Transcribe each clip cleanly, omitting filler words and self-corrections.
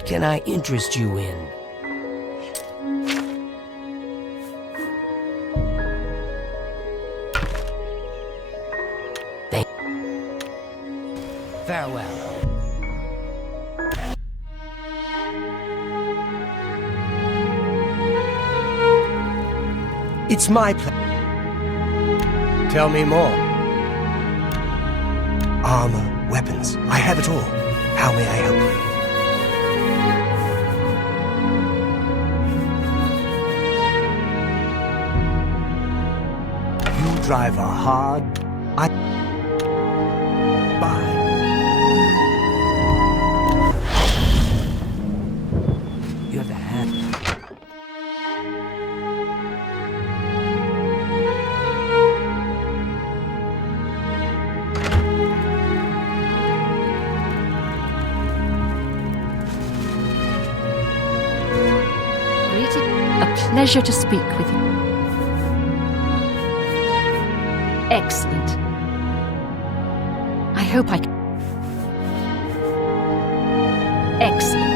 What can I interest you in? Farewell. It's my pleasure. Tell me more. Armor, weapons, I have it all. How may I help you? You drive a hard... Bye. You have the hand. A pleasure to speak with you. Excellent. I hope I can. Excellent.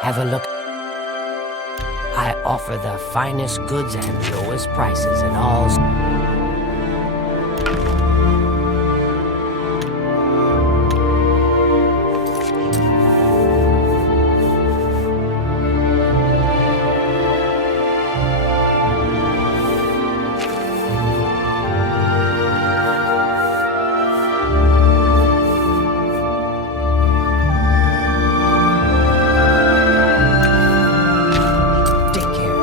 Have a look. I offer the finest goods and lowest prices in all... Take care.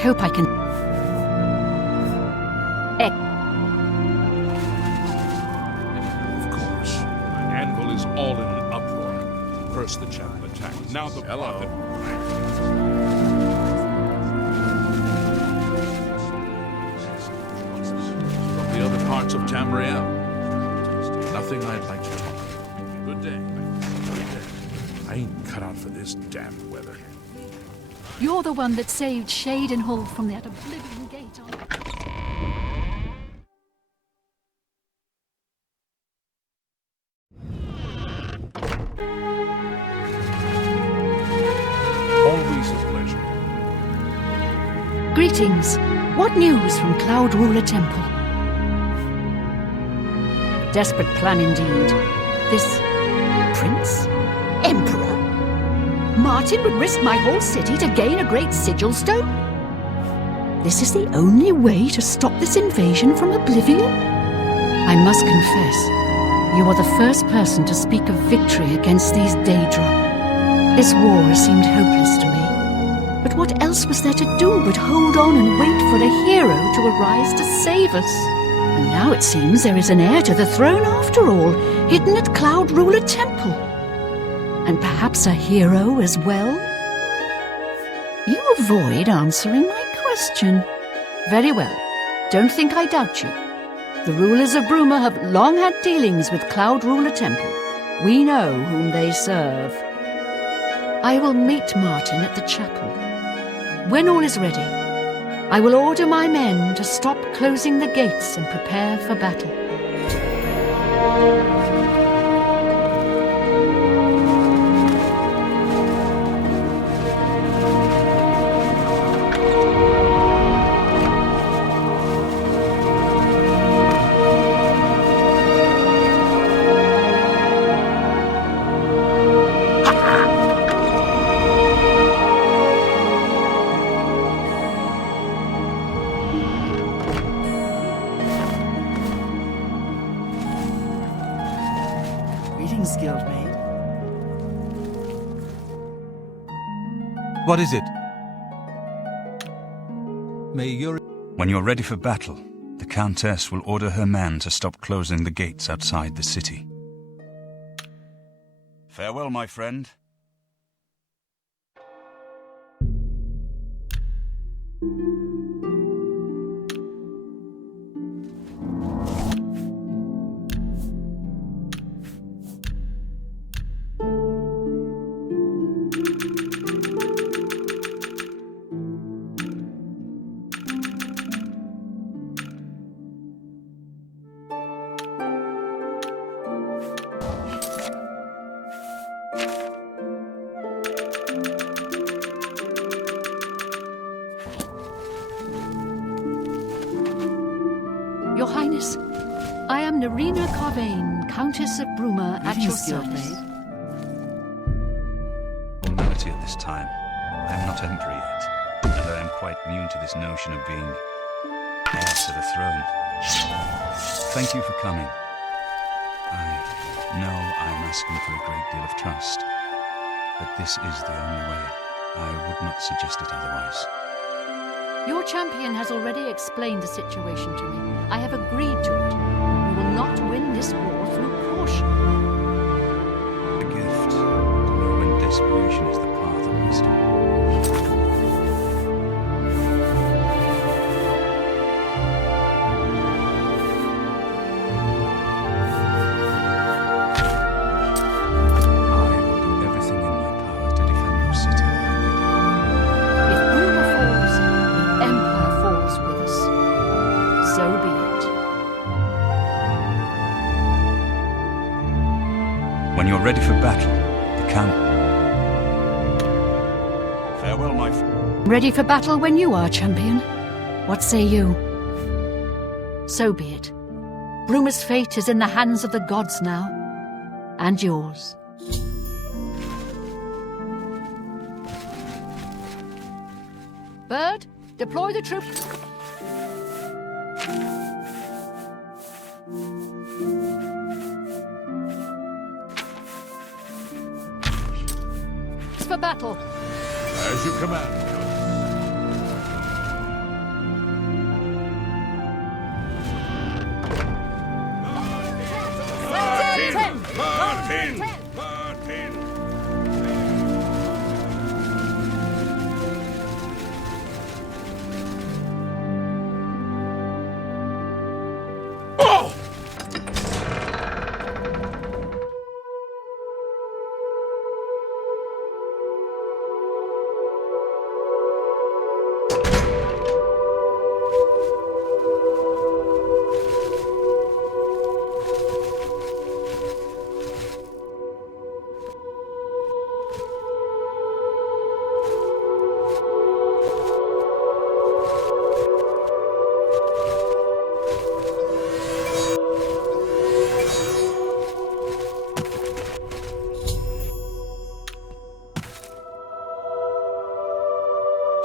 hope I can... Of course. My anvil is all in an uproar. First the chapel attacked, now the prophet. From the other parts of Tamriel. Nothing I'd like to talk about. Good day. I ain't cut out for this damn weather. You're the one that saved Cheydinhal from that Oblivion gate on... Always a pleasure. Greetings. What news from Cloud Ruler Temple? Desperate plan indeed. This prince? Emperor? Martin would risk my whole city to gain a great sigil stone? This is the only way to stop this invasion from Oblivion? I must confess, you are the first person to speak of victory against these Daedra. This war seemed hopeless to me. But what else was there to do but hold on and wait for a hero to arise to save us? And now it seems there is an heir to the throne after all, hidden at Cloud Ruler Temple. And perhaps a hero as well? You avoid answering my question. Very well. Don't think I doubt you. The rulers of Bruma have long had dealings with Cloud Ruler Temple. We know whom they serve. I will meet Martin at the chapel. When all is ready, I will order my men to stop closing the gates and prepare for battle. Greetings, Guildmate. What is it? May your... When you're ready for battle, the Countess will order her man to stop closing the gates outside the city. Farewell, my friend. Your Highness, I am Nerina Carvain, Countess of Bruma, at your Greetings, service. Guildmate. Formality at this time. I am not emperor yet, and I am quite new to this notion of being heir to the throne. Thank you for coming. I know I am asking for a great deal of trust, but this is the only way. I would not suggest it otherwise. Your champion has already explained the situation to me. I have agreed to it. We will not win this war through caution. A gift to know when desperation is the path of wisdom. I will do everything in my power to defend your city, my lady. If Bruma falls, the Empire falls with us. So be it. When you're ready for battle, the Count... Farewell, my friend. Ready for battle when you are, champion. What say you? So be it. Bruma's fate is in the hands of the gods now. And yours. Bird, deploy the troops. For battle. As you command. in! Put in! Oh!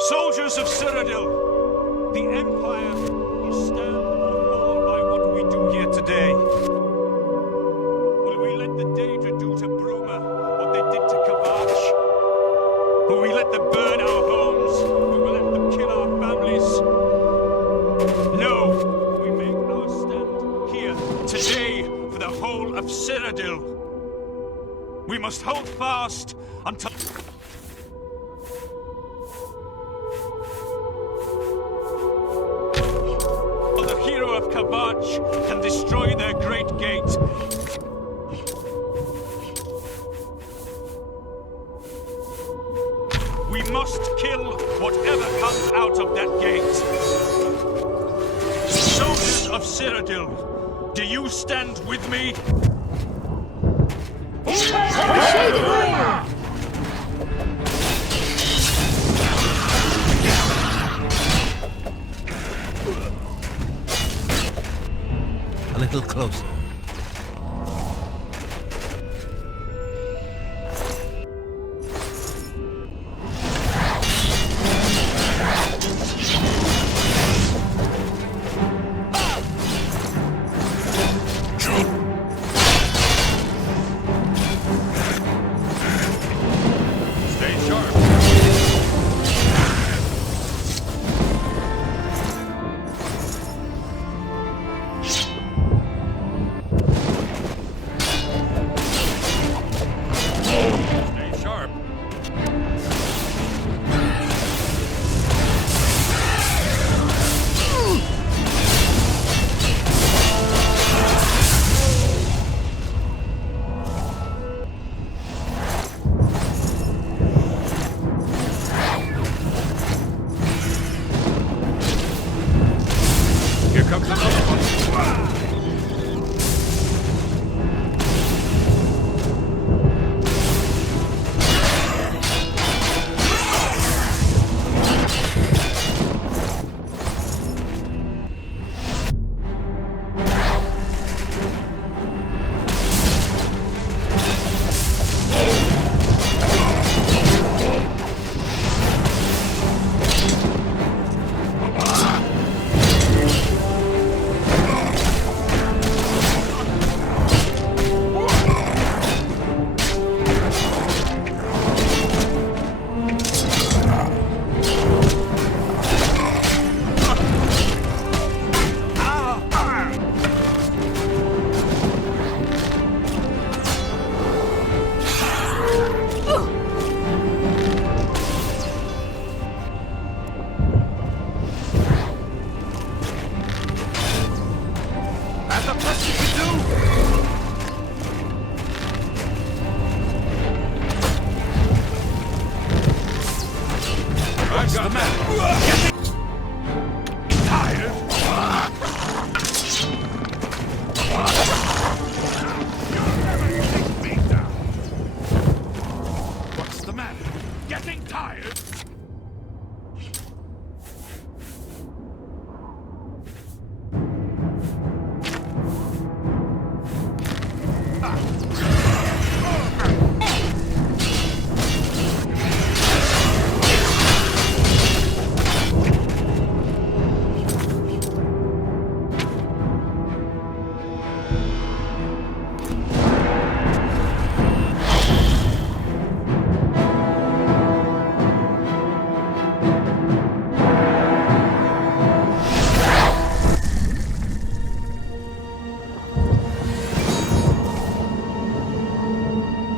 Soldiers of Cyrodiil, the Empire will stand or fall by what we do here today. Will we let the Daedra do to Bruma what they did to Kavach? Will we let them burn our homes? Will we let them kill our families? No, we make our stand here today for the whole of Cyrodiil. We must hold fast until... the hero of Kavach can destroy their great gate. We must kill whatever comes out of that gate. Soldiers of Cyrodiil, do you stand with me? Cheydinhal! A little closer. Stay sharp.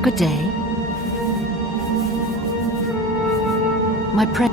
Good day. My pre-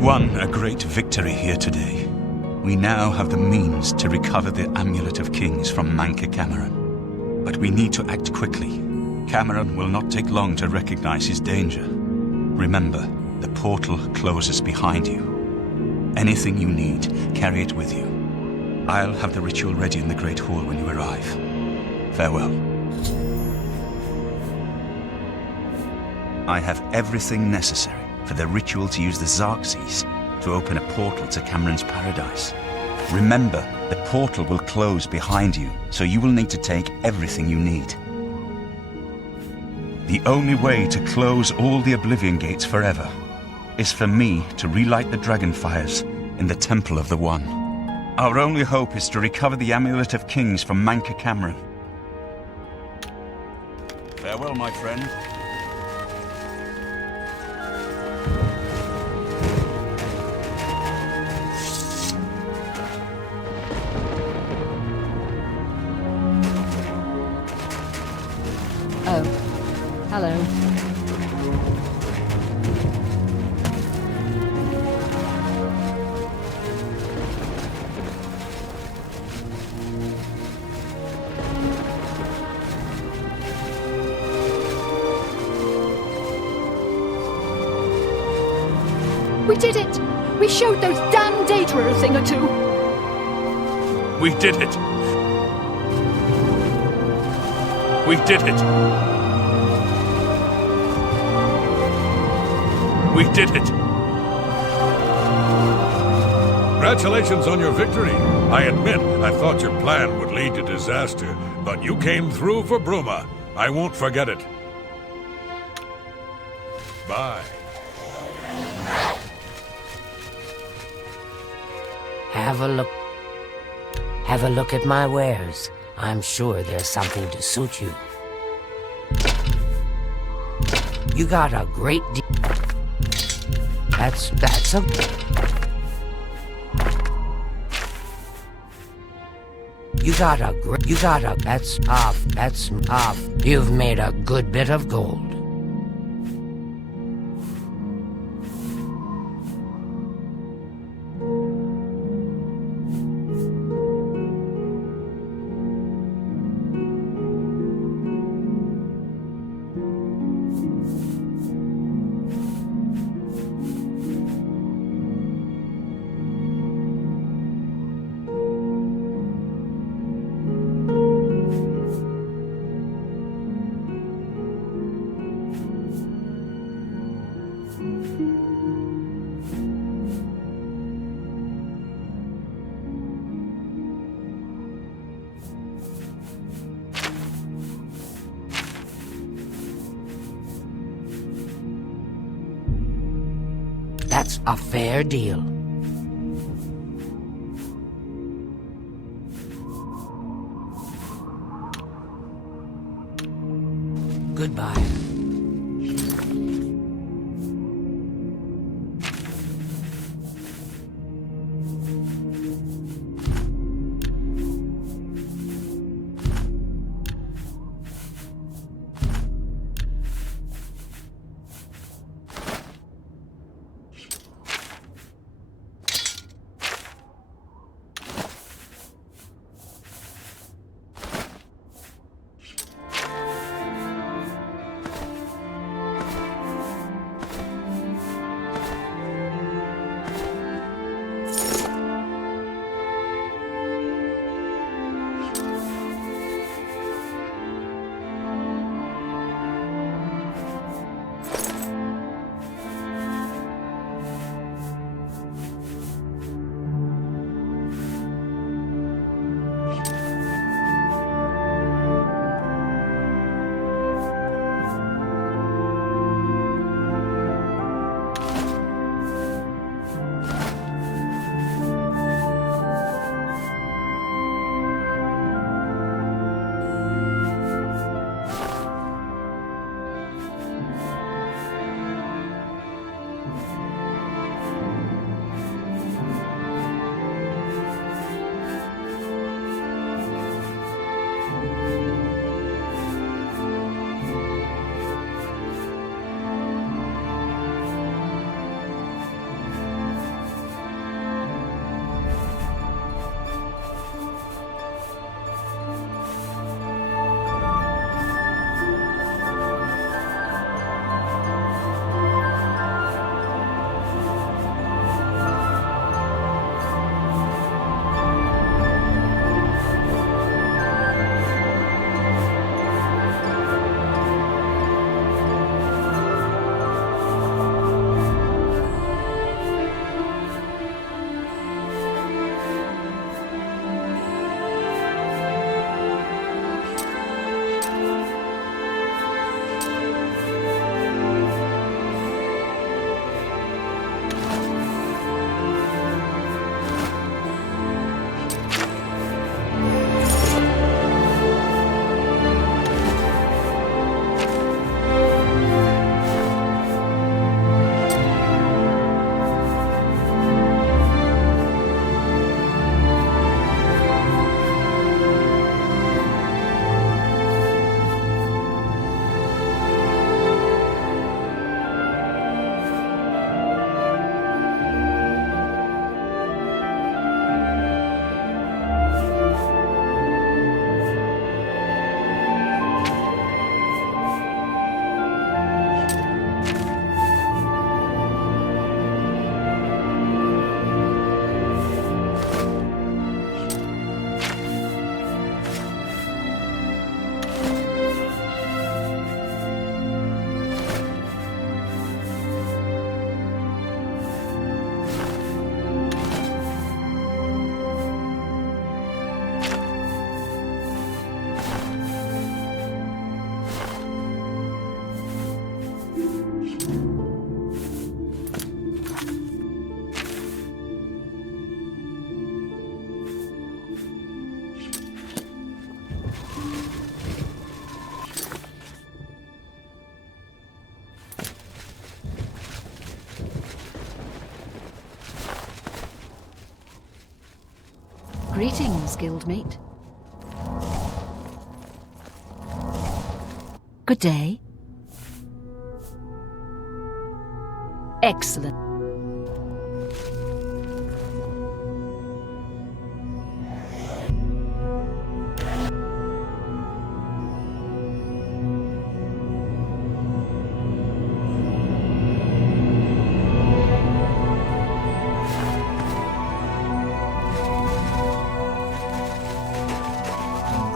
won a great victory here today. We now have the means to recover the Amulet of Kings from Manca Cameron. But we need to act quickly. Cameron will not take long to recognize his danger. Remember, the portal closes behind you. Anything you need, carry it with you. I'll have the ritual ready in the Great Hall when you arrive. Farewell. I have everything necessary for the ritual to use the Xerxes to open a portal to Cameron's paradise. Remember, the portal will close behind you, so you will need to take everything you need. The only way to close all the Oblivion gates forever is for me to relight the dragon fires in the Temple of the One. Our only hope is to recover the Amulet of Kings from Manca Cameron. Farewell, my friend. Oh, hello. We did it! We showed those damn data a thing or two! We did it! We did it! We did it! Congratulations on your victory. I admit, I thought your plan would lead to disaster, but you came through for Bruma. I won't forget it. Bye. Have a look. Have a look at my wares. I'm sure there's something to suit you. You got a great deal. That's a... that's off. You've made a good bit of gold. That's a fair deal. Goodbye. Greetings, guildmate. Good day. Excellent.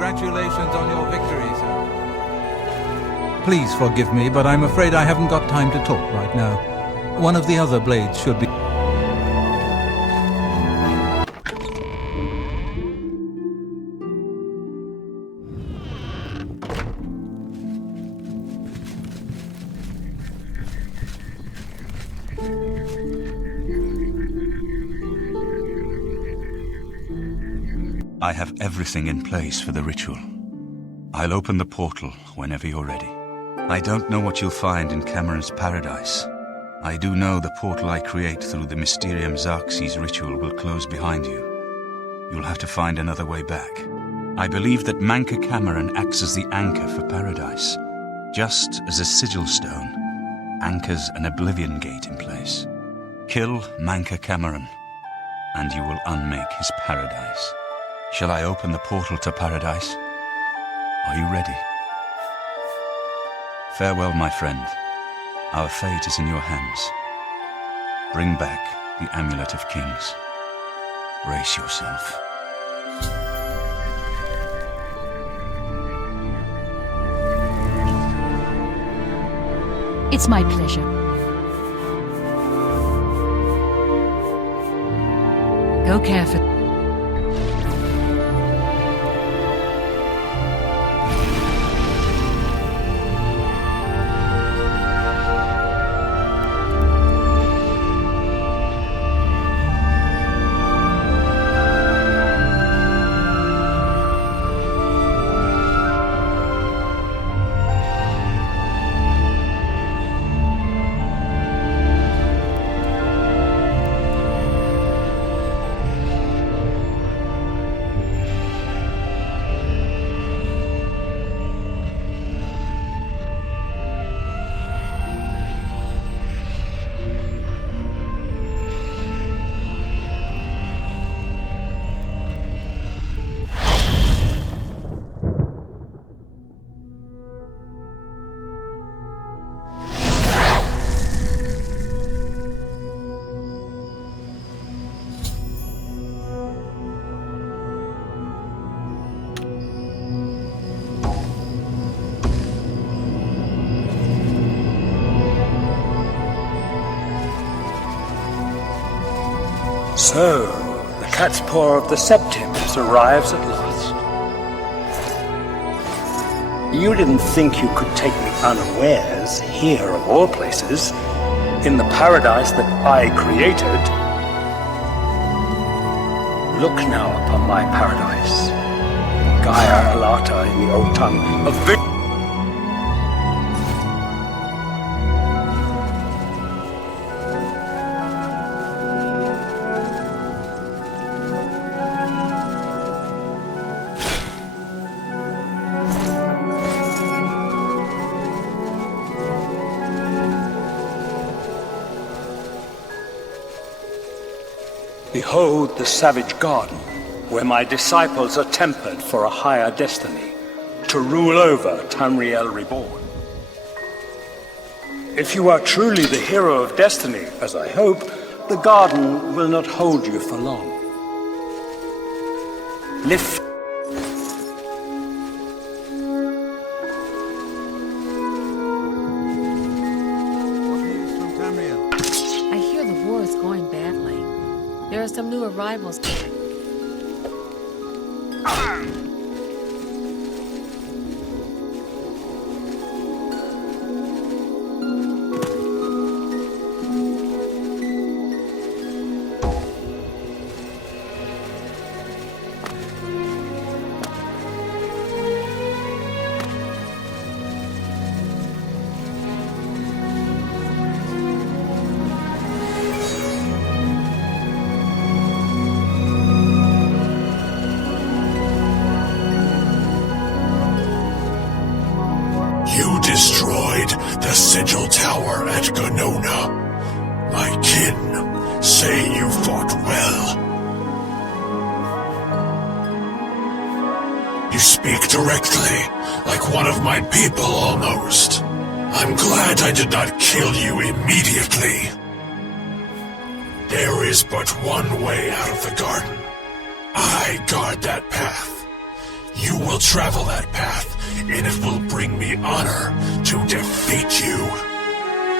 Congratulations on your victory, sir. Please forgive me, but I'm afraid I haven't got time to talk right now. One of the other blades should be... I have everything in place for the ritual. I'll open the portal whenever you're ready. I don't know what you'll find in Cameron's paradise. I do know the portal I create through the Mysterium Xerxes ritual will close behind you. You'll have to find another way back. I believe that Manca Cameron acts as the anchor for paradise, just as a sigil stone anchors an Oblivion gate in place. Kill Manca Cameron, and you will unmake his paradise. Shall I open the portal to paradise? Are you ready? Farewell, my friend. Our fate is in your hands. Bring back the Amulet of Kings. Brace yourself. It's my pleasure. Go carefully. So, the cat's paw of the Septims arrives at last. You didn't think you could take me unawares, here of all places, in the paradise that I created. Look now upon my paradise. Gaia Alata in the old tongue of Behold the savage garden, where my disciples are tempered for a higher destiny, to rule over Tamriel Reborn. If you are truly the hero of destiny, as I hope, the garden will not hold you for long. Lift I hear the war is going badly. There are some new arrivals. sigil tower at Gonona. My kin say you fought well. You speak directly, like one of my people almost. I'm glad I did not kill you immediately. There is but one way out of the garden. I guard that path. You will travel that path, and it will bring me honor to defeat you.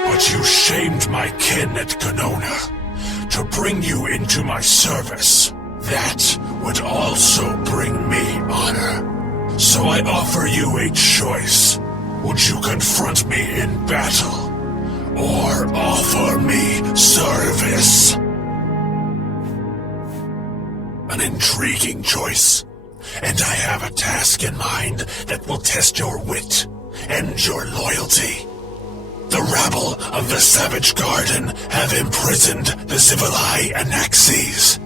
But you shamed my kin at Gonona to bring you into my service. That would also bring me honor. So I offer you a choice. Would you confront me in battle, or offer me service? An intriguing choice, and I have a task in mind that will test your wit and your loyalty. The rabble of the Savage Garden have imprisoned the Zivalai Anaxes.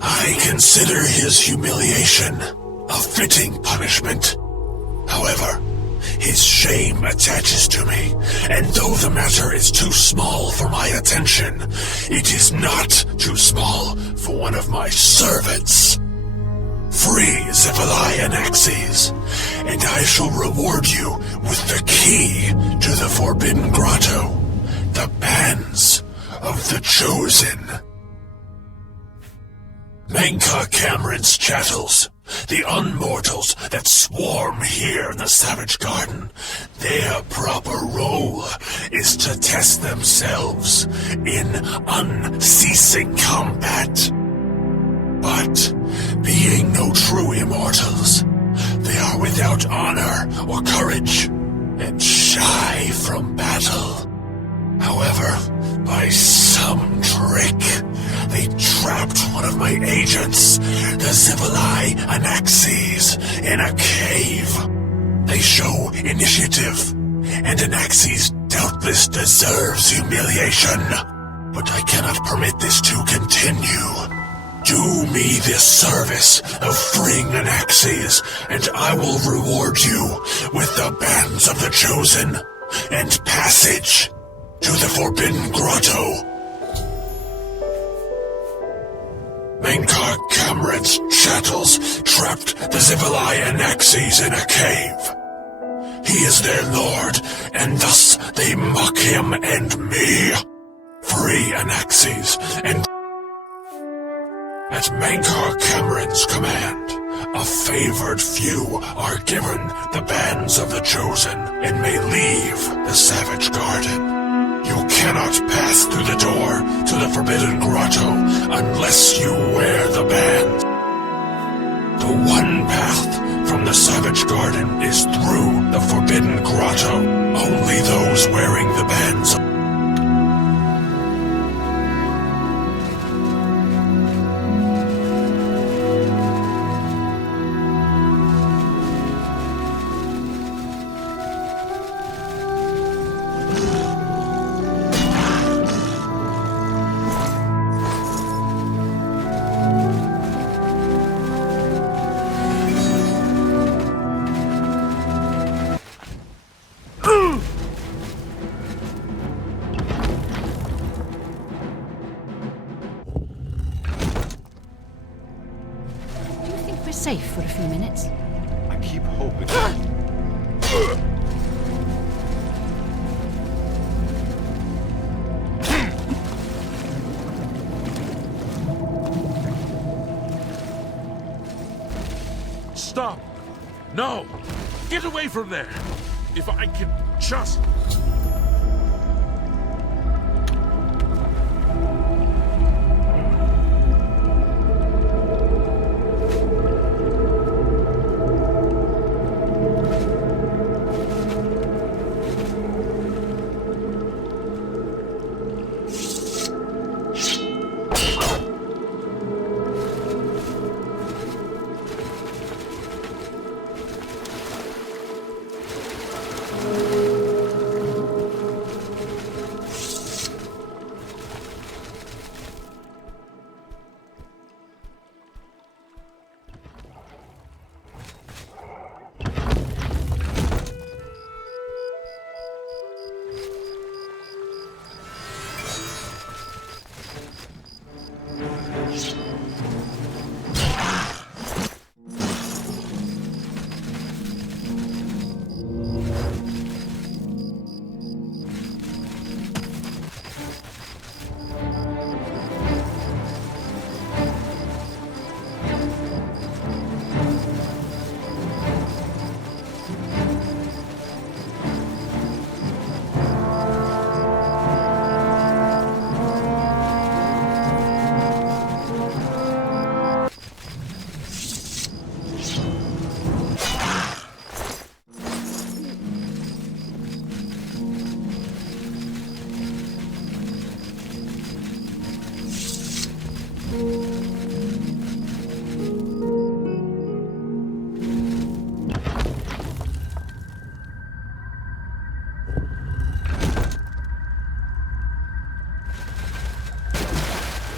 I consider his humiliation a fitting punishment. However, his shame attaches to me, and though the matter is too small for my attention, it is not too small for one of my servants. Free Zivalai Anaxes, and I shall reward you with the key to the Forbidden Grotto, the Bands of the Chosen. Menka Cameron's chattels, the unmortals that swarm here in the Savage Garden, their proper role is to test themselves in unceasing combat. But, being no true immortals, they are without honor or courage, and shy from battle. However, by some trick, they trapped one of my agents, the Zivalai Anaxes, in a cave. They show initiative, and Anaxes doubtless deserves humiliation. But I cannot permit this to continue. Do me this service of freeing Anaxes, and I will reward you with the Bands of the Chosen and passage to the Forbidden Grotto. Menkar Cameron's chattels trapped the Zivalai Anaxes in a cave. He is their lord, and thus they mock him and me. Free Anaxes, and at Menkar Cameron's command, a favored few are given the Bands of the Chosen and may leave the Savage Garden. You cannot pass through the door to the Forbidden Grotto unless you wear the band. The one path from the Savage Garden is through the Forbidden Grotto. Only those wearing the bands safe for a few minutes. I keep hoping. Stop! No! Get away from there! If I could just...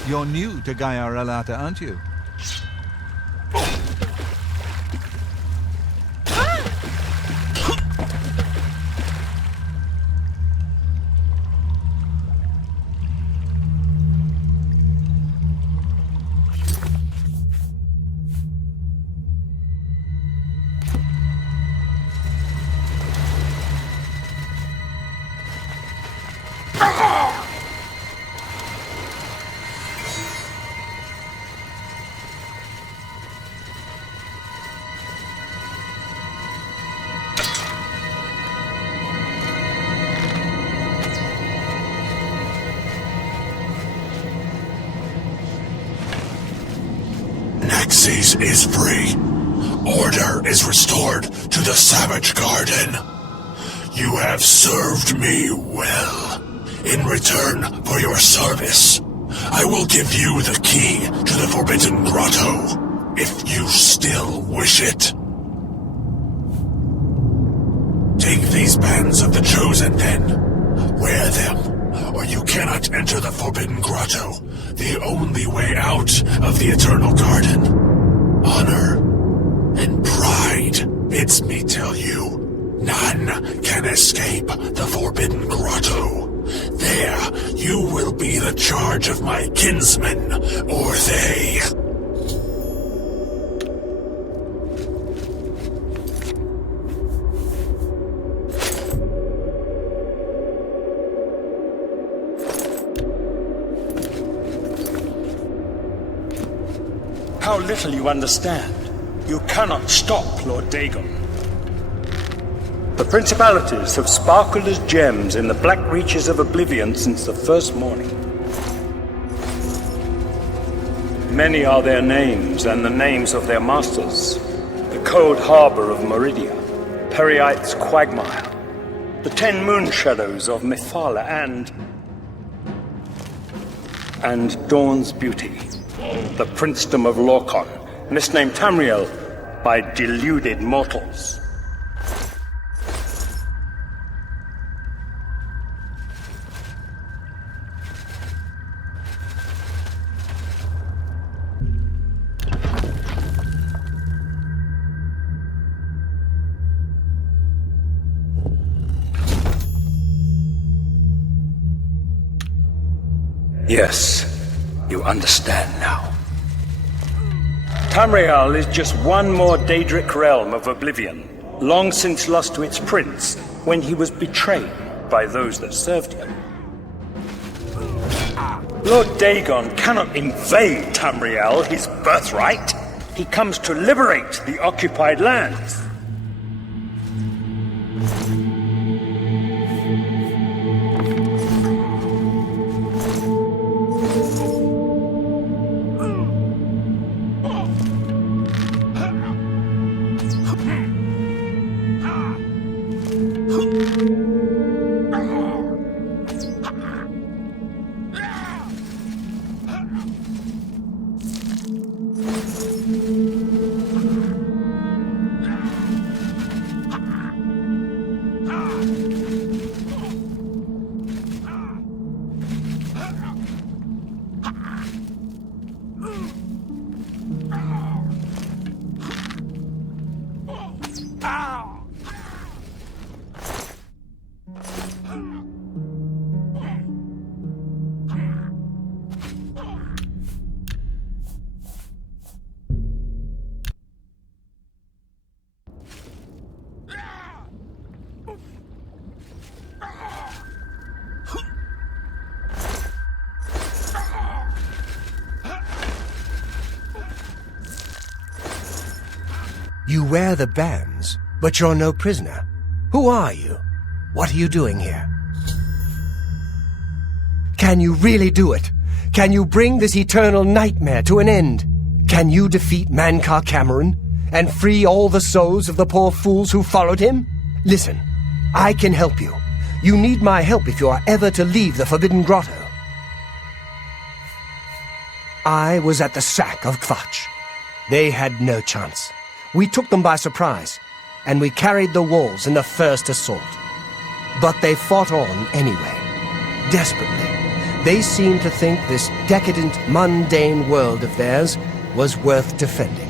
You're new to Gaia Relata, aren't you? Nexus is free. Order is restored to the Savage Garden. You have served me well. In return for your service, I will give you the key to the Forbidden Grotto, if you still wish it. Take these bands of the Chosen, then. Wear them, or you cannot enter the Forbidden Grotto, the only way out of the Eternal Garden. Honor and pride bids me tell you, none can escape the Forbidden Grotto. There, you will be the charge of my kinsmen, or they. How little you understand. You cannot stop Lord Dagon. The principalities have sparkled as gems in the black reaches of Oblivion since the first morning. Many are their names and the names of their masters. The cold harbor of Meridia, Periite's quagmire, the 10 moon shadows of Mephala and Dawn's beauty, the princedom of Lorkon, misnamed Tamriel by deluded mortals. Yes, you understand now. Tamriel is just one more Daedric realm of Oblivion, long since lost to its prince when he was betrayed by those that served him. Lord Dagon cannot invade Tamriel, his birthright. He comes to liberate the occupied lands. You wear the bands, but you're no prisoner. Who are you? What are you doing here? Can you really do it? Can you bring this eternal nightmare to an end? Can you defeat Mankar Cameron and free all the souls of the poor fools who followed him? Listen, I can help you. You need my help if you are ever to leave the Forbidden Grotto. I was at the sack of Kvatch. They had no chance. We took them by surprise, and we carried the walls in the first assault. But they fought on anyway, desperately. They seemed to think this decadent, mundane world of theirs was worth defending.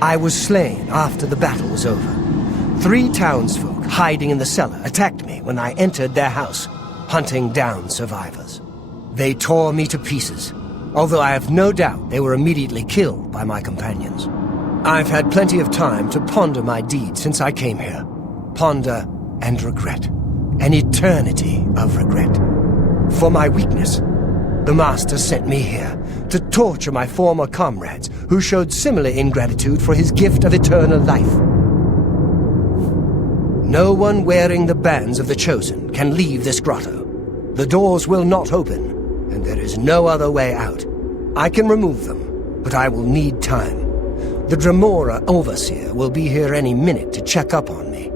I was slain after the battle was over. 3 townsfolk hiding in the cellar attacked me when I entered their house, hunting down survivors. They tore me to pieces, although I have no doubt they were immediately killed by my companions. I've had plenty of time to ponder my deed since I came here. Ponder and regret. An eternity of regret. For my weakness, the Master sent me here to torture my former comrades who showed similar ingratitude for his gift of eternal life. No one wearing the bands of the Chosen can leave this grotto. The doors will not open, and there is no other way out. I can remove them, but I will need time. The Dremora Overseer will be here any minute to check up on me.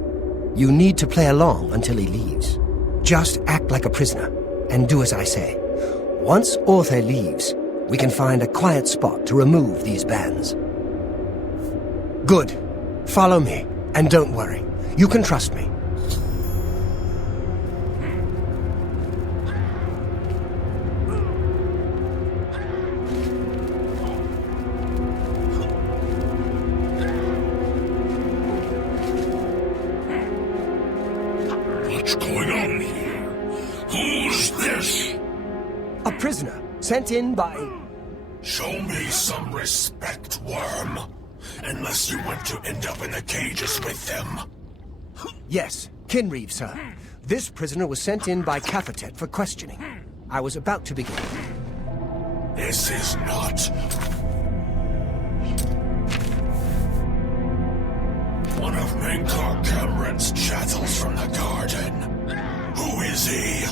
You need to play along until he leaves. Just act like a prisoner, and do as I say. Once Orthe leaves, we can find a quiet spot to remove these bands. Good. Follow me, and don't worry. You can trust me. What's going on here? Who's this? A prisoner, sent in by... Show me some respect, worm. Unless you want to end up in the cages with them. Yes, Kinreeve, sir. This prisoner was sent in by Cafetet for questioning. I was about to begin. This is not... one of Menkar Cameron's chattels from the garden. Who is he?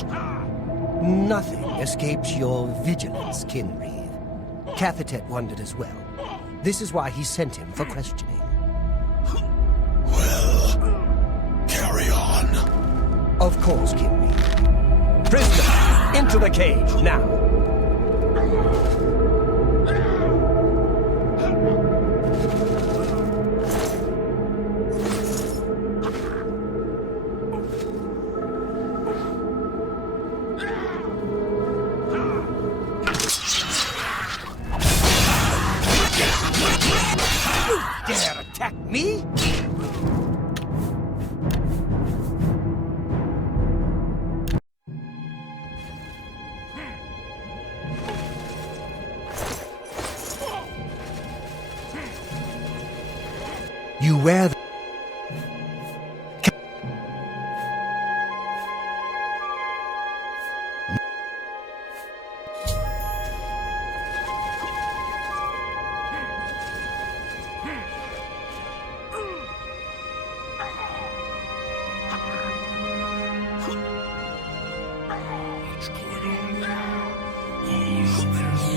Nothing escapes your vigilance, Kinreeve. Cafetet wondered as well. This is why he sent him for questioning. Well, carry on. Of course, Kinreeve. Prisoner, into the cage, now. Dare attack me? You wear the... What's going on there? Who's this?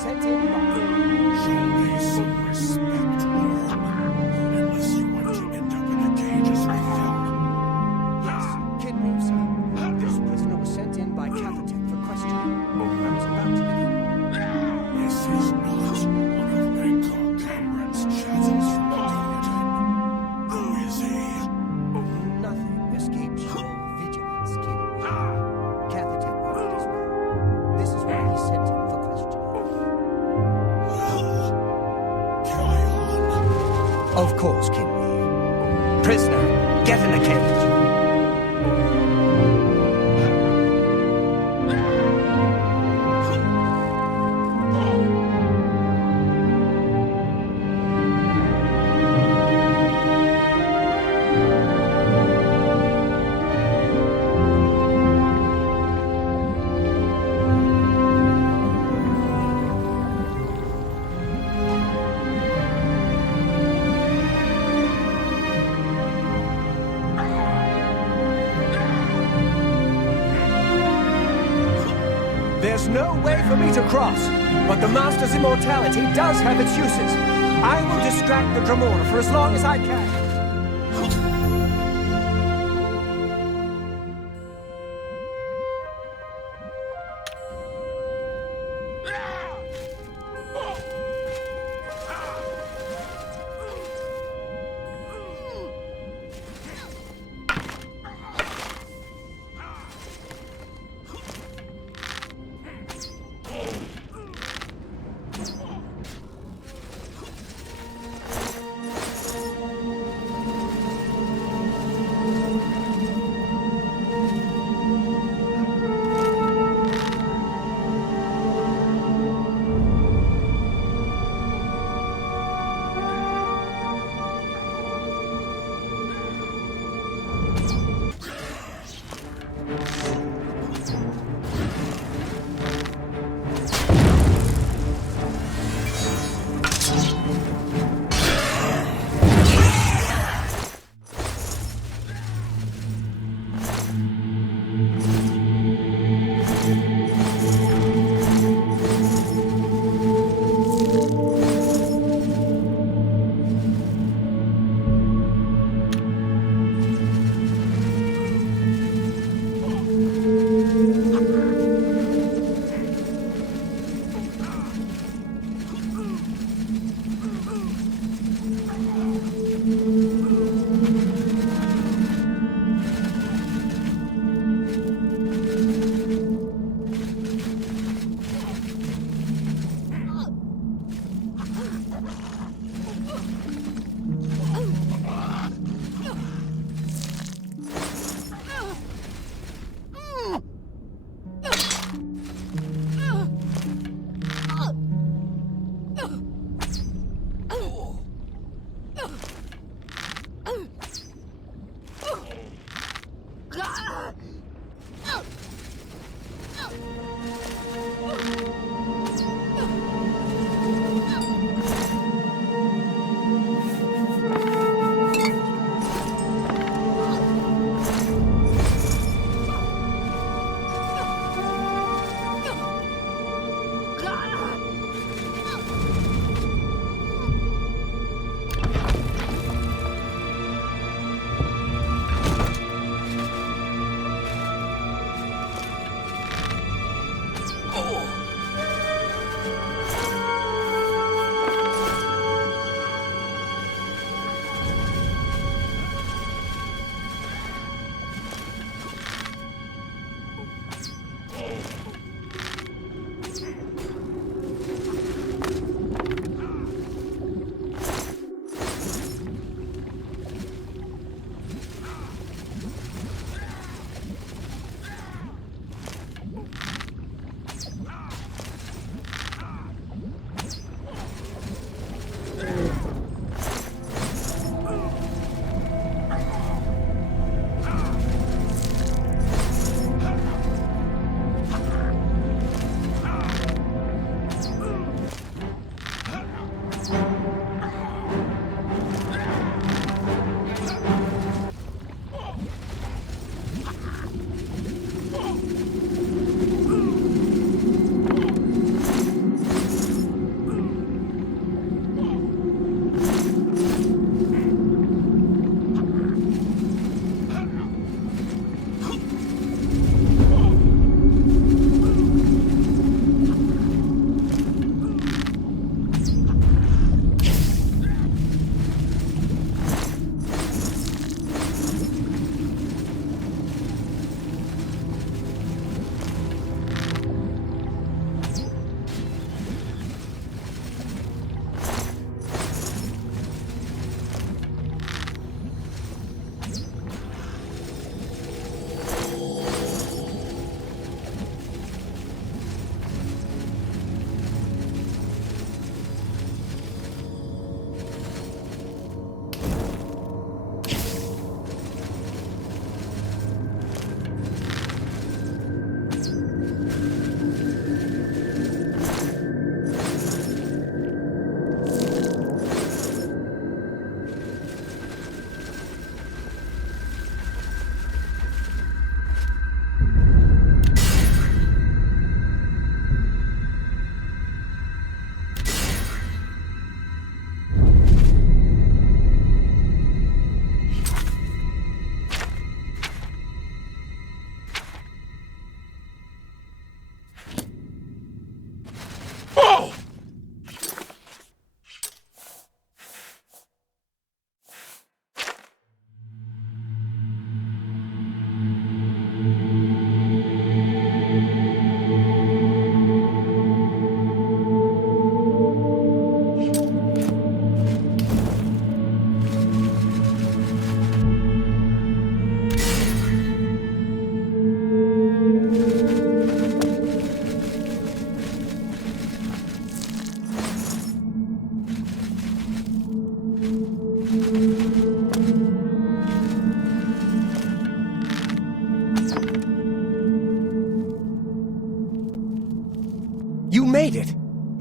Sent in by... Show me some respect, worm. Unless you want to end up in the cages with them. Yes, Kinreeve, sir. This prisoner was sent in by Cafetet for questioning. I was about to begin. This is not one of Menkar Cameron's chattels from the garden. Who is he? Nothing escapes your vigilance, Kinreeve. Cafetet wondered as well. This is why he sent him for questioning. Well, carry on. Of course, Kinreeve. Prisoner, get in the cage. There's no way for me to cross, but the Master's immortality does have its uses. I will distract the Dremora for as long as I can.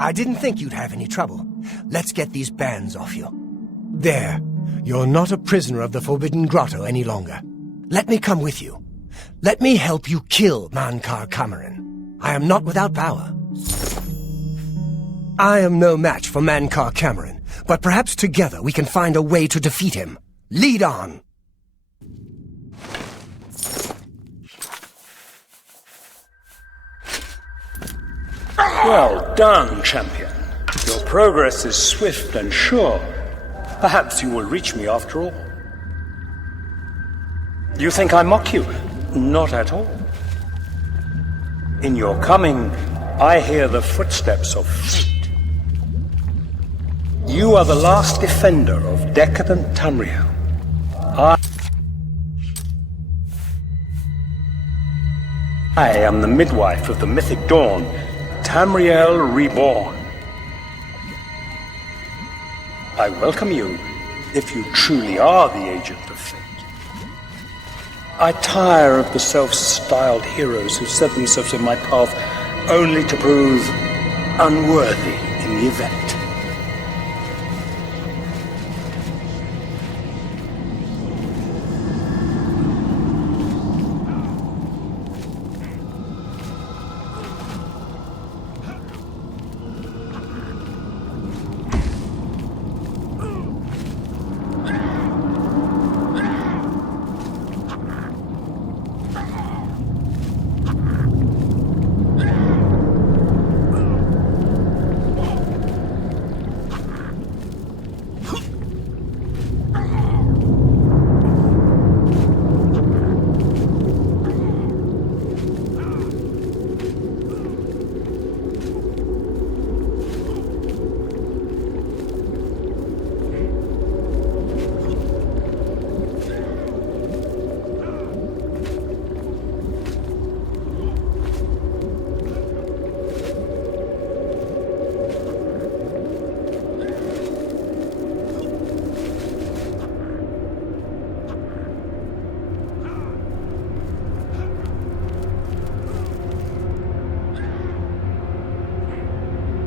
I didn't think you'd have any trouble. Let's get these bands off you. There. You're not a prisoner of the Forbidden Grotto any longer. Let me come with you. Let me help you kill Mankar Cameron. I am not without power. I am no match for Mankar Cameron, but perhaps together we can find a way to defeat him. Lead on! Well done, champion. Your progress is swift and sure. Perhaps you will reach me after all. You think I mock you? Not at all. In your coming, I hear the footsteps of fate. You are the last defender of decadent Tamriel. I am the midwife of the mythic dawn, Tamriel Reborn. I welcome you, if you truly are the agent of fate. I tire of the self-styled heroes who set themselves in my path only to prove unworthy in the event.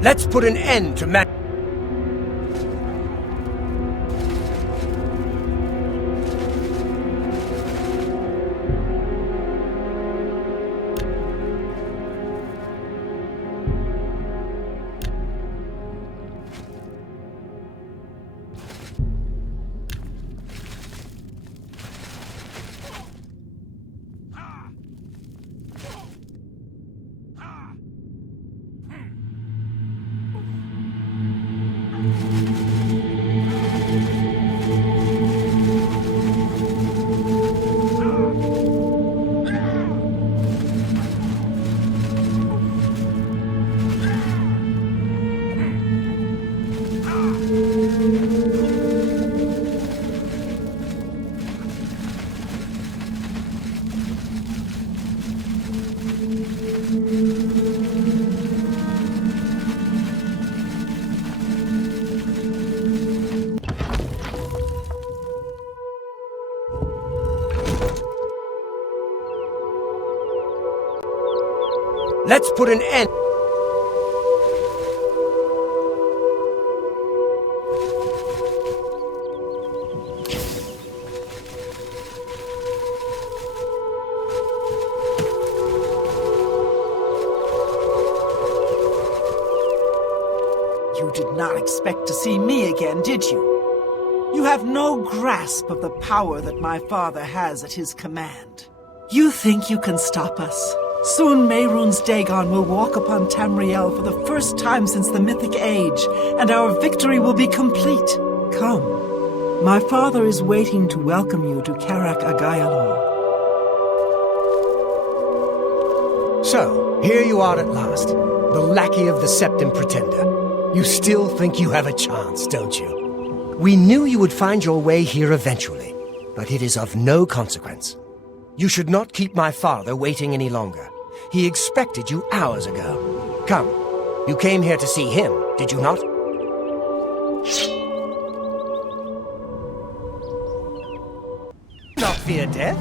Let's put an end to Let's put an end. You did not expect to see me again, did you? You have no grasp of the power that my father has at his command. You think you can stop us? Soon Mehrunes Dagon will walk upon Tamriel for the first time since the Mythic Age, and our victory will be complete. Come. My father is waiting to welcome you to Karak Agayalor. So, here you are at last, the lackey of the Septim Pretender. You still think you have a chance, don't you? We knew you would find your way here eventually, but it is of no consequence. You should not keep my father waiting any longer. He expected you hours ago. Come, you came here to see him, did you not? Not fear death?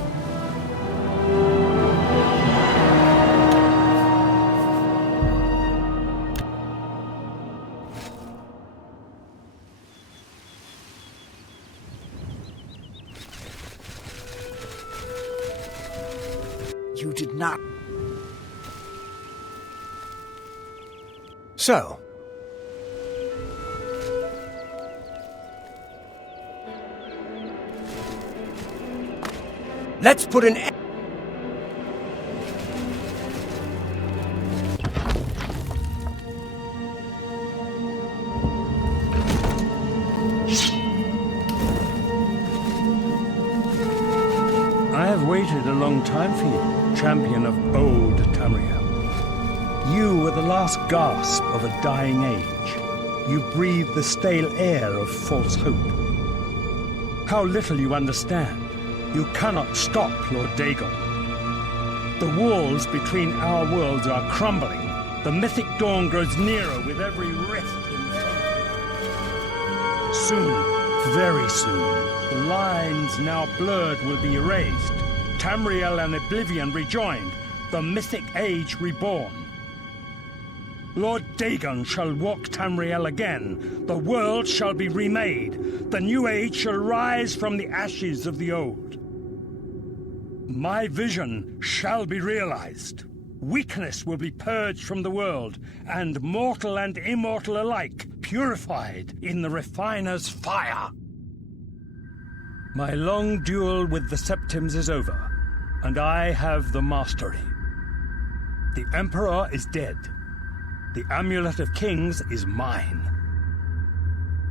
did not... So, let's put an end. I have waited a long time for you, champion of old Tamriel. You were the last gasp of a dying age. You breathed the stale air of false hope. How little you understand. You cannot stop Lord Dagon. The walls between our worlds are crumbling. The mythic dawn grows nearer with every rift in thunder. Soon, very soon, the lines now blurred will be erased. Tamriel and Oblivion rejoined, the mythic age reborn. Lord Dagon shall walk Tamriel again. The world shall be remade. The new age shall rise from the ashes of the old. My vision shall be realized. Weakness will be purged from the world, and mortal and immortal alike purified in the refiner's fire. My long duel with the Septims is over, and I have the mastery. The Emperor is dead. The Amulet of Kings is mine.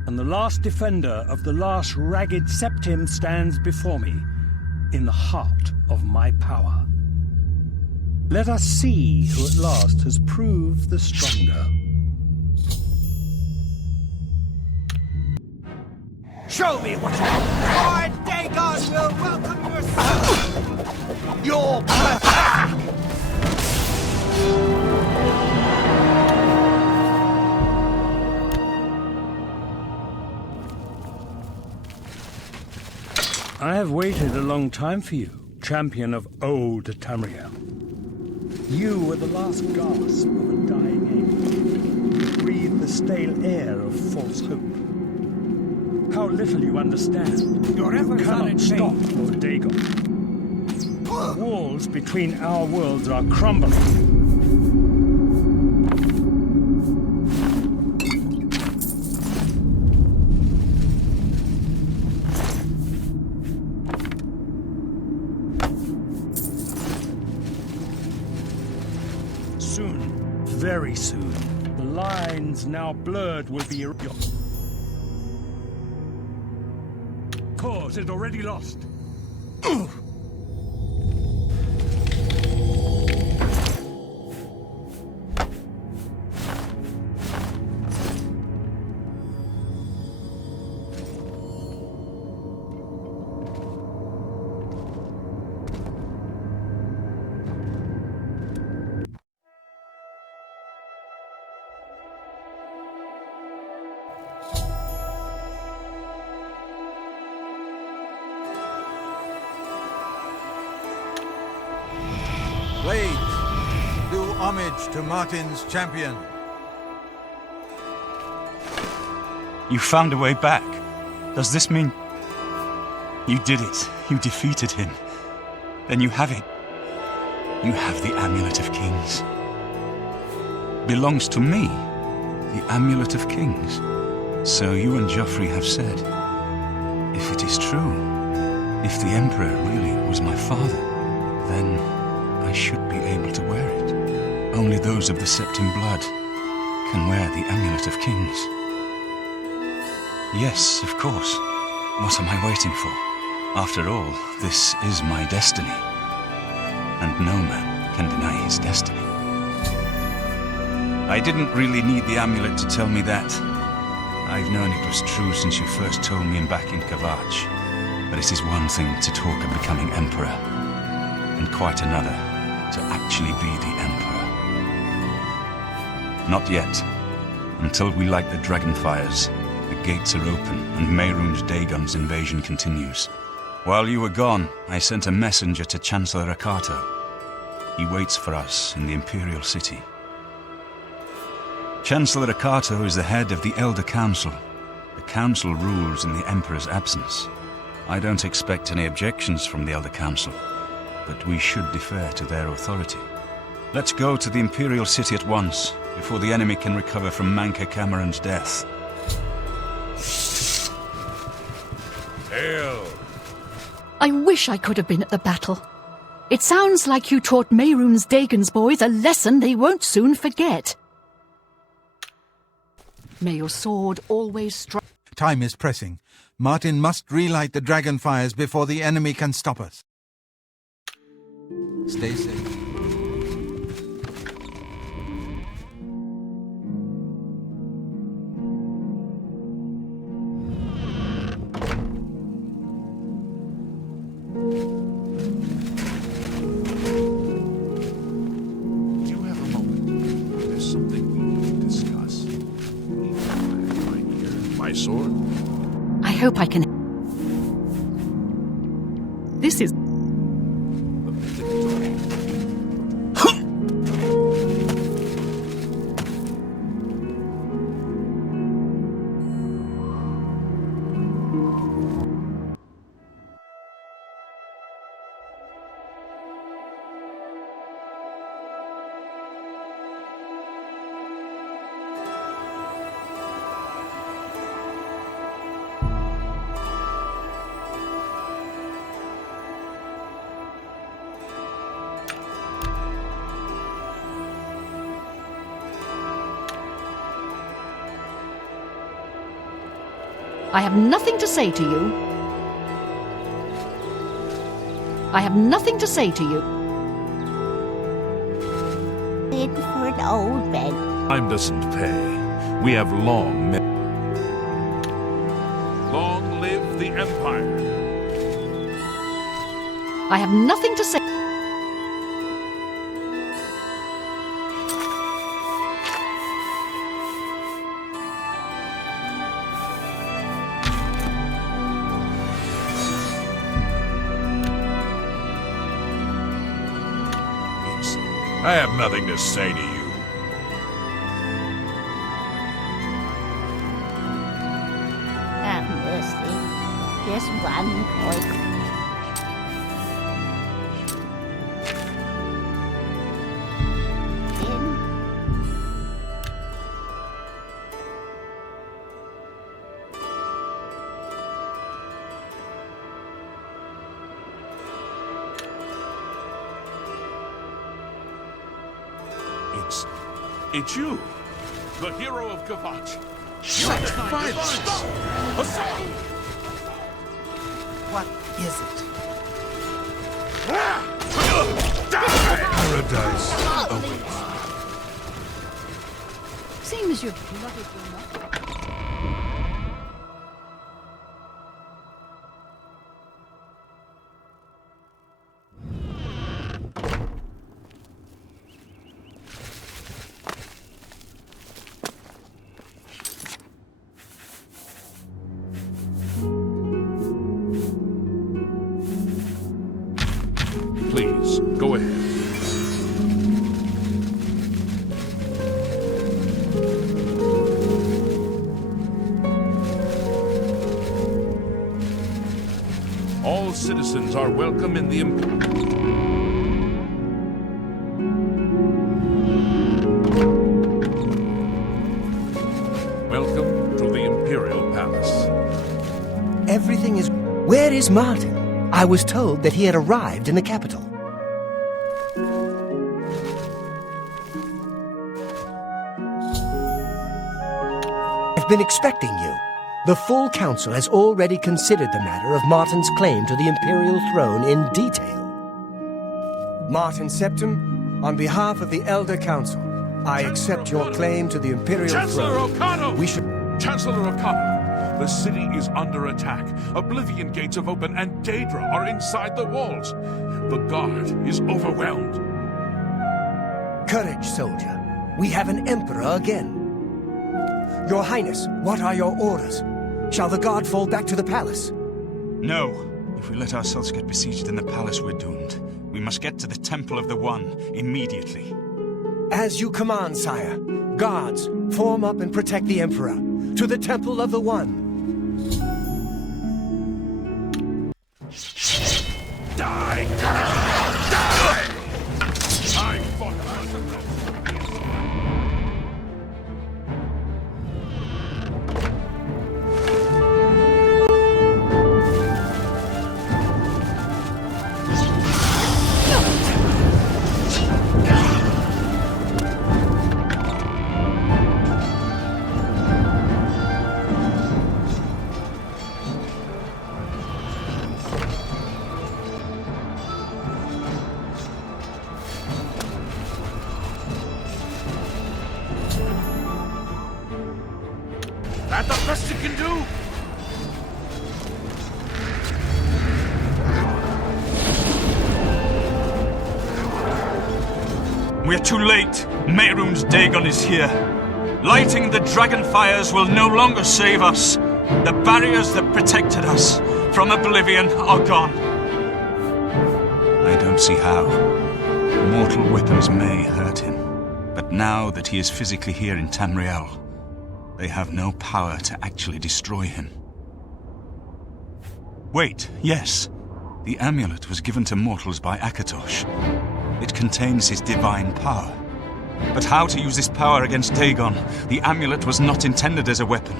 And the last defender of the last ragged Septim stands before me, in the heart of my power. Let us see who at last has proved the stronger. Show me what you... Lord Dagon will welcome your son! Your pathetic! I have waited a long time for you, champion of old Tamriel. You were the last gasp of a dying age. You breathed the stale air of false hope. How little you understand. Your efforts cannot stop Lord Dagon. The walls between our worlds are crumbling. Soon, very soon, the lines now blurred will be erased. Cause is already lost. Blades, do homage to Martin's champion. You found a way back. Does this mean... You did it. You defeated him. Then you have it. You have the Amulet of Kings. Belongs to me. The Amulet of Kings. So you and Joffrey have said. If it is true, if the Emperor really was my father, then I should be able to wear it. Only those of the Septim blood can wear the Amulet of Kings. Yes, of course. What am I waiting for? After all, this is my destiny. And no man can deny his destiny. I didn't really need the amulet to tell me that. I've known it was true since you first told me back in Kavach. But it is one thing to talk of becoming Emperor, and quite another to actually be the Emperor. Not yet. Until we light the Dragonfires, the gates are open and Mehrunes Dagon's invasion continues. While you were gone, I sent a messenger to Chancellor Akato. He waits for us in the Imperial City. Chancellor Akato is the head of the Elder Council. The Council rules in the Emperor's absence. I don't expect any objections from the Elder Council. but we should defer to their authority. Let's go to the Imperial City at once, before the enemy can recover from Manka Cameron's death. Hail! I wish I could have been at the battle. It sounds like you taught Mehrunes Dagon's boys a lesson they won't soon forget. May your sword always strike. Time is pressing. Martin must relight the dragon fires before the enemy can stop us. Stay safe. You have a moment. There's something we need to discuss. My ear, my sword. I hope I can. This is. I have nothing to say to you. I have nothing to say to you. In for an old man. Time doesn't pay. We have long met. Long live the Empire. I have nothing to say. I have nothing to say to you. Have mercy. Just one point. It's you, the hero of Gavach. Such violence! Assault! What is it? Paradise awaits. Seeing as you've blooded your mother. Please, go ahead. All citizens are welcome in the Welcome to the Imperial Palace. Everything is... Where is Martin? I was told that he had arrived in the capital. I've been expecting you. The full council has already considered the matter of Martin's claim to the imperial throne in detail. Martin Septim, on behalf of the Elder Council, I accept your claim to the imperial Chancellor throne. O'Connell! We should... Chancellor O'Connell, the city is under attack. Oblivion gates have opened and Daedra are inside the walls. The guard is overwhelmed. Courage, soldier. We have an emperor again. Your Highness, what are your orders? Shall the guard fall back to the palace? No. If we let ourselves get besieged in the palace, we're doomed. We must get to the Temple of the One immediately. As you command, sire. Guards, form up and protect the Emperor. To the Temple of the One. Die! That the best you can do? We're too late. Mehrunes Dagon is here. Lighting the dragon fires will no longer save us. The barriers that protected us from Oblivion are gone. I don't see how. Mortal weapons may hurt him, but now that he is physically here in Tamriel, they have no power to actually destroy him. Wait, yes. The amulet was given to mortals by Akatosh. It contains his divine power. But how to use this power against Dagon? The amulet was not intended as a weapon.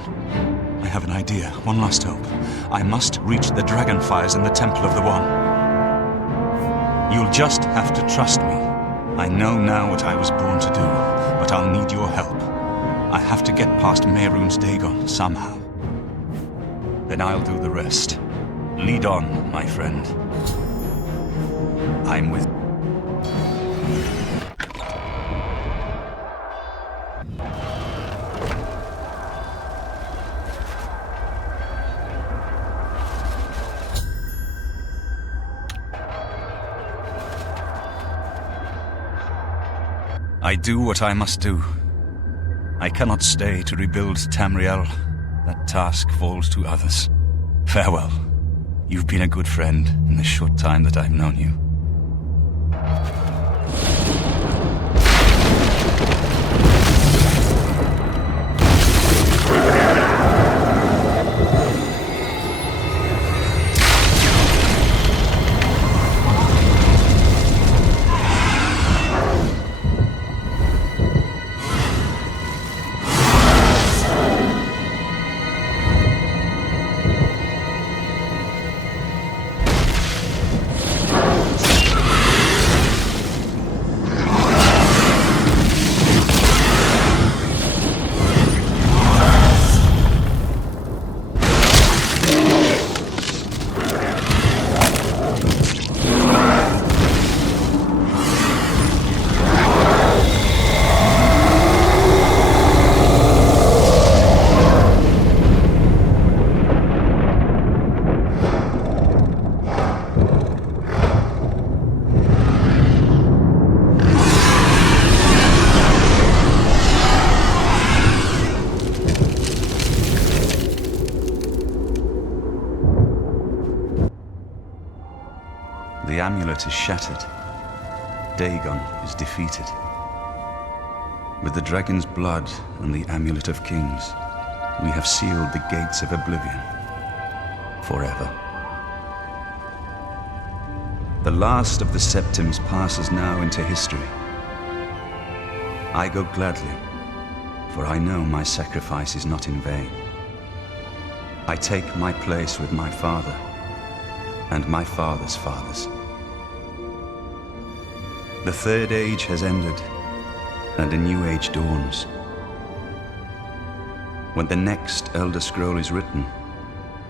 I have an idea, one last hope. I must reach the dragonfires in the Temple of the One. You'll just have to trust me. I know now what I was born to do, but I'll need your help. I have to get past Mehrunes Dagon somehow. Then I'll do the rest. Lead on, my friend. I'm with... I do what I must do. I cannot stay to rebuild Tamriel. That task falls to others. Farewell. You've been a good friend in the short time that I've known you. The amulet is shattered. Dagon is defeated. With the dragon's blood and the amulet of kings, we have sealed the gates of Oblivion forever. The last of the Septims passes now into history. I go gladly, for I know my sacrifice is not in vain. I take my place with my father and my father's fathers. The Third Age has ended, and a new age dawns. When the next Elder Scroll is written,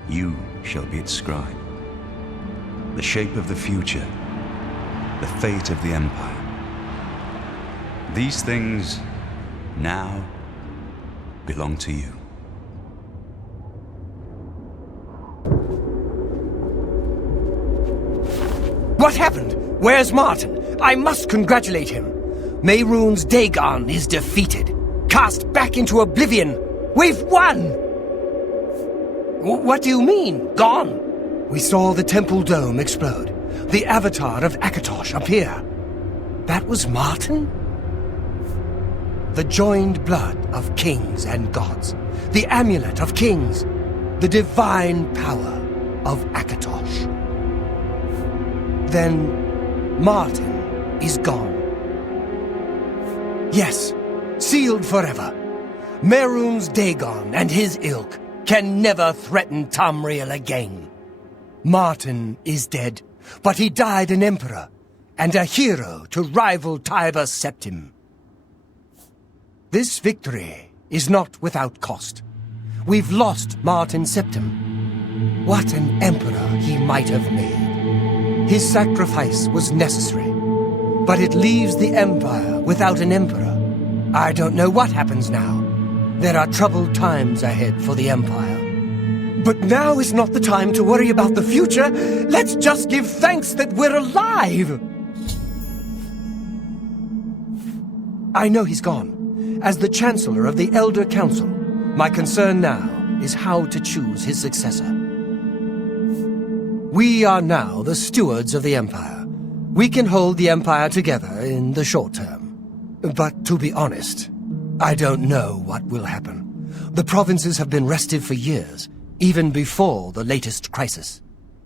you shall be its scribe. The shape of the future, the fate of the Empire. These things now belong to you. What happened? Where's Martin? I must congratulate him. Mehrunes Dagon is defeated. Cast back into Oblivion. We've won! What do you mean, gone? We saw the temple dome explode. The avatar of Akatosh appear. That was Martin? The joined blood of kings and gods. The amulet of kings. The divine power of Akatosh. Then Martin is gone. Yes, sealed forever. Mehrunes Dagon and his ilk can never threaten Tamriel again. Martin is dead, but he died an emperor and a hero to rival Tiber Septim. This victory is not without cost. We've lost Martin Septim. What an emperor he might have made. His sacrifice was necessary, but it leaves the Empire without an emperor. I don't know what happens now. There are troubled times ahead for the Empire. But now is not the time to worry about the future. Let's just give thanks that we're alive! I know he's gone. As the Chancellor of the Elder Council, my concern now is how to choose his successor. We are now the stewards of the Empire. We can hold the Empire together in the short term. But to be honest, I don't know what will happen. The provinces have been restive for years, even before the latest crisis.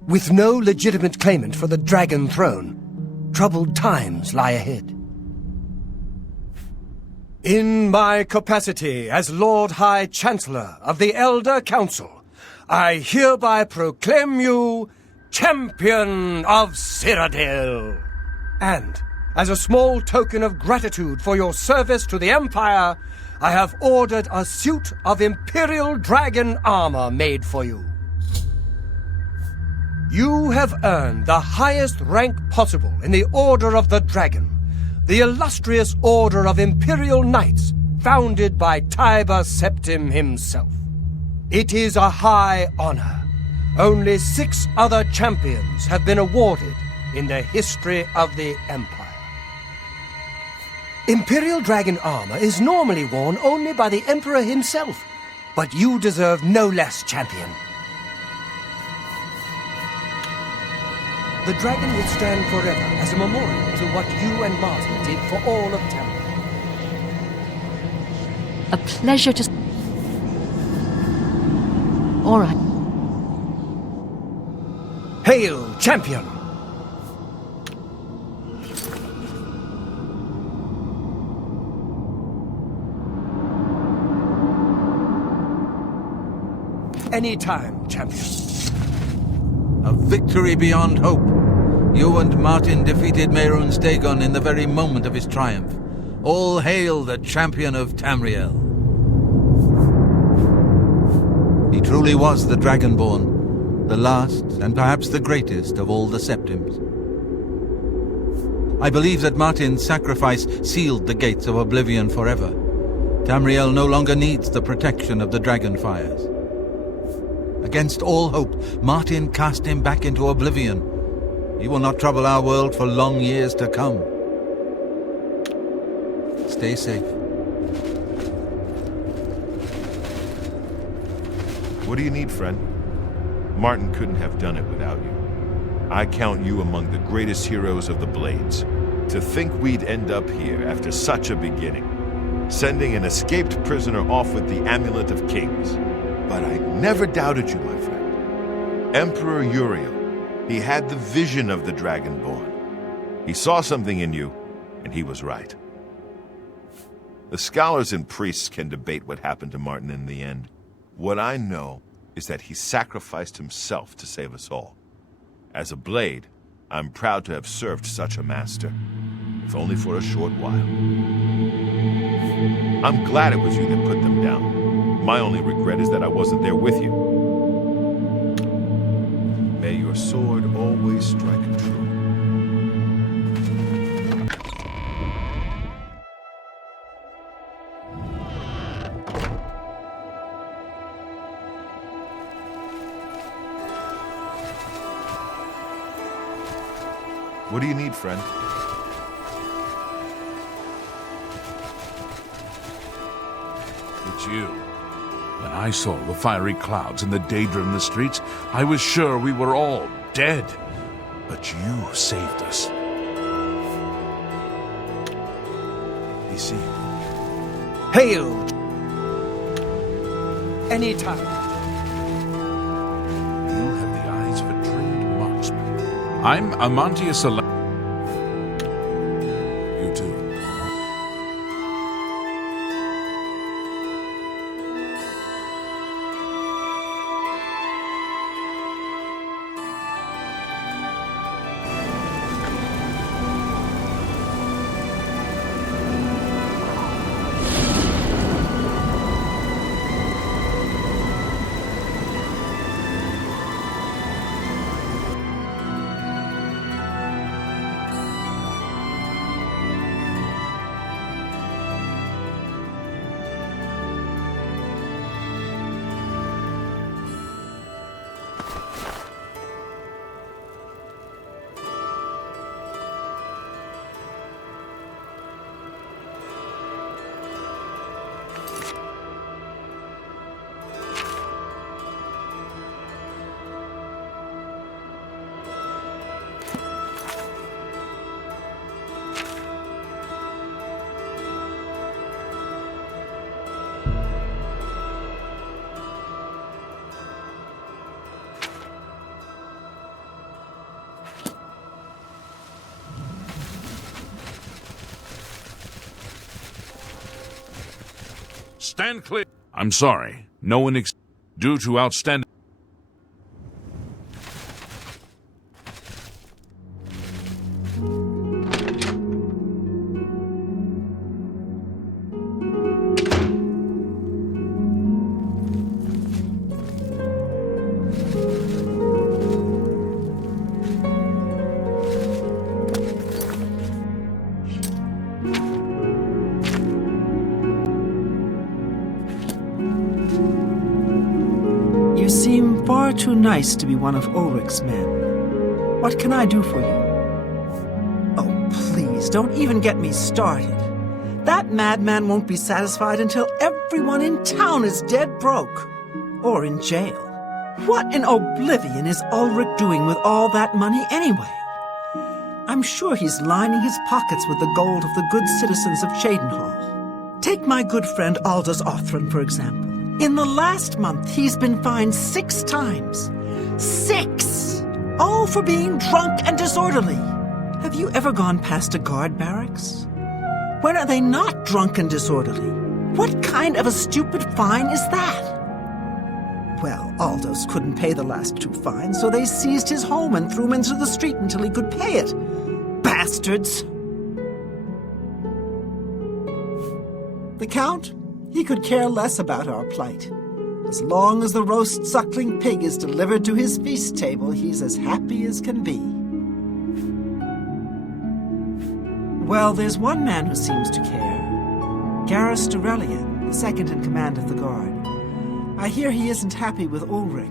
With no legitimate claimant for the Dragon Throne, troubled times lie ahead. In my capacity as Lord High Chancellor of the Elder Council, I hereby proclaim you Champion of Cyrodiil. And, as a small token of gratitude for your service to the Empire, I have ordered a suit of Imperial Dragon armor made for you. You have earned the highest rank possible in the Order of the Dragon, the illustrious Order of Imperial Knights, founded by Tiber Septim himself. It is a high honor. Only 6 other champions have been awarded in the history of the Empire. Imperial Dragon armor is normally worn only by the Emperor himself, but you deserve no less, champion. The dragon will stand forever as a memorial to what you and Martin did for all of Tamriel. A pleasure to... All right. Hail, champion! Anytime, champion. A victory beyond hope. You and Martin defeated Mehrunes Dagon in the very moment of his triumph. All hail the champion of Tamriel. He truly was the Dragonborn, the last and perhaps the greatest of all the Septims. I believe that Martin's sacrifice sealed the gates of Oblivion forever. Tamriel no longer needs the protection of the Dragonfires. Against all hope, Martin cast him back into Oblivion. He will not trouble our world for long years to come. Stay safe. What do you need, friend? Martin couldn't have done it without you. I count you among the greatest heroes of the Blades. To think we'd end up here after such a beginning, sending an escaped prisoner off with the Amulet of Kings. But I never doubted you, my friend. Emperor Uriel, he had the vision of the Dragonborn. He saw something in you, and he was right. The scholars and priests can debate what happened to Martin in the end. What I know is that he sacrificed himself to save us all. As a Blade, I'm proud to have served such a master, if only for a short while. I'm glad it was you that put them down. My only regret is that I wasn't there with you. May your sword always strike true. What do you need, friend? It's you. When I saw the fiery clouds and the daedra in the streets, I was sure we were all dead. But you saved us. Be seen. Hail! Anytime. You have the eyes of a trained marksman. I'm Amantius. You too. stand clear. I'm sorry. No one due to outstanding... You seem far too nice to be one of Ulrich's men. What can I do for you? Oh, please, don't even get me started. That madman won't be satisfied until everyone in town is dead broke. Or in jail. What in Oblivion is Ulrich doing with all that money anyway? I'm sure he's lining his pockets with the gold of the good citizens of Cheydinhal. Take my good friend Aldous Othran, for example. In the last month, he's been fined 6 times. 6! All for being drunk and disorderly. Have you ever gone past a guard barracks? When are they not drunk and disorderly? What kind of a stupid fine is that? Well, Aldous couldn't pay the last 2 fines, so they seized his home and threw him into the street until he could pay it. Bastards! The Count? He could care less about our plight. As long as the roast suckling pig is delivered to his feast table, he's as happy as can be. Well, there's one man who seems to care. Garrus Durelian, the second in command of the guard. I hear he isn't happy with Ulrich.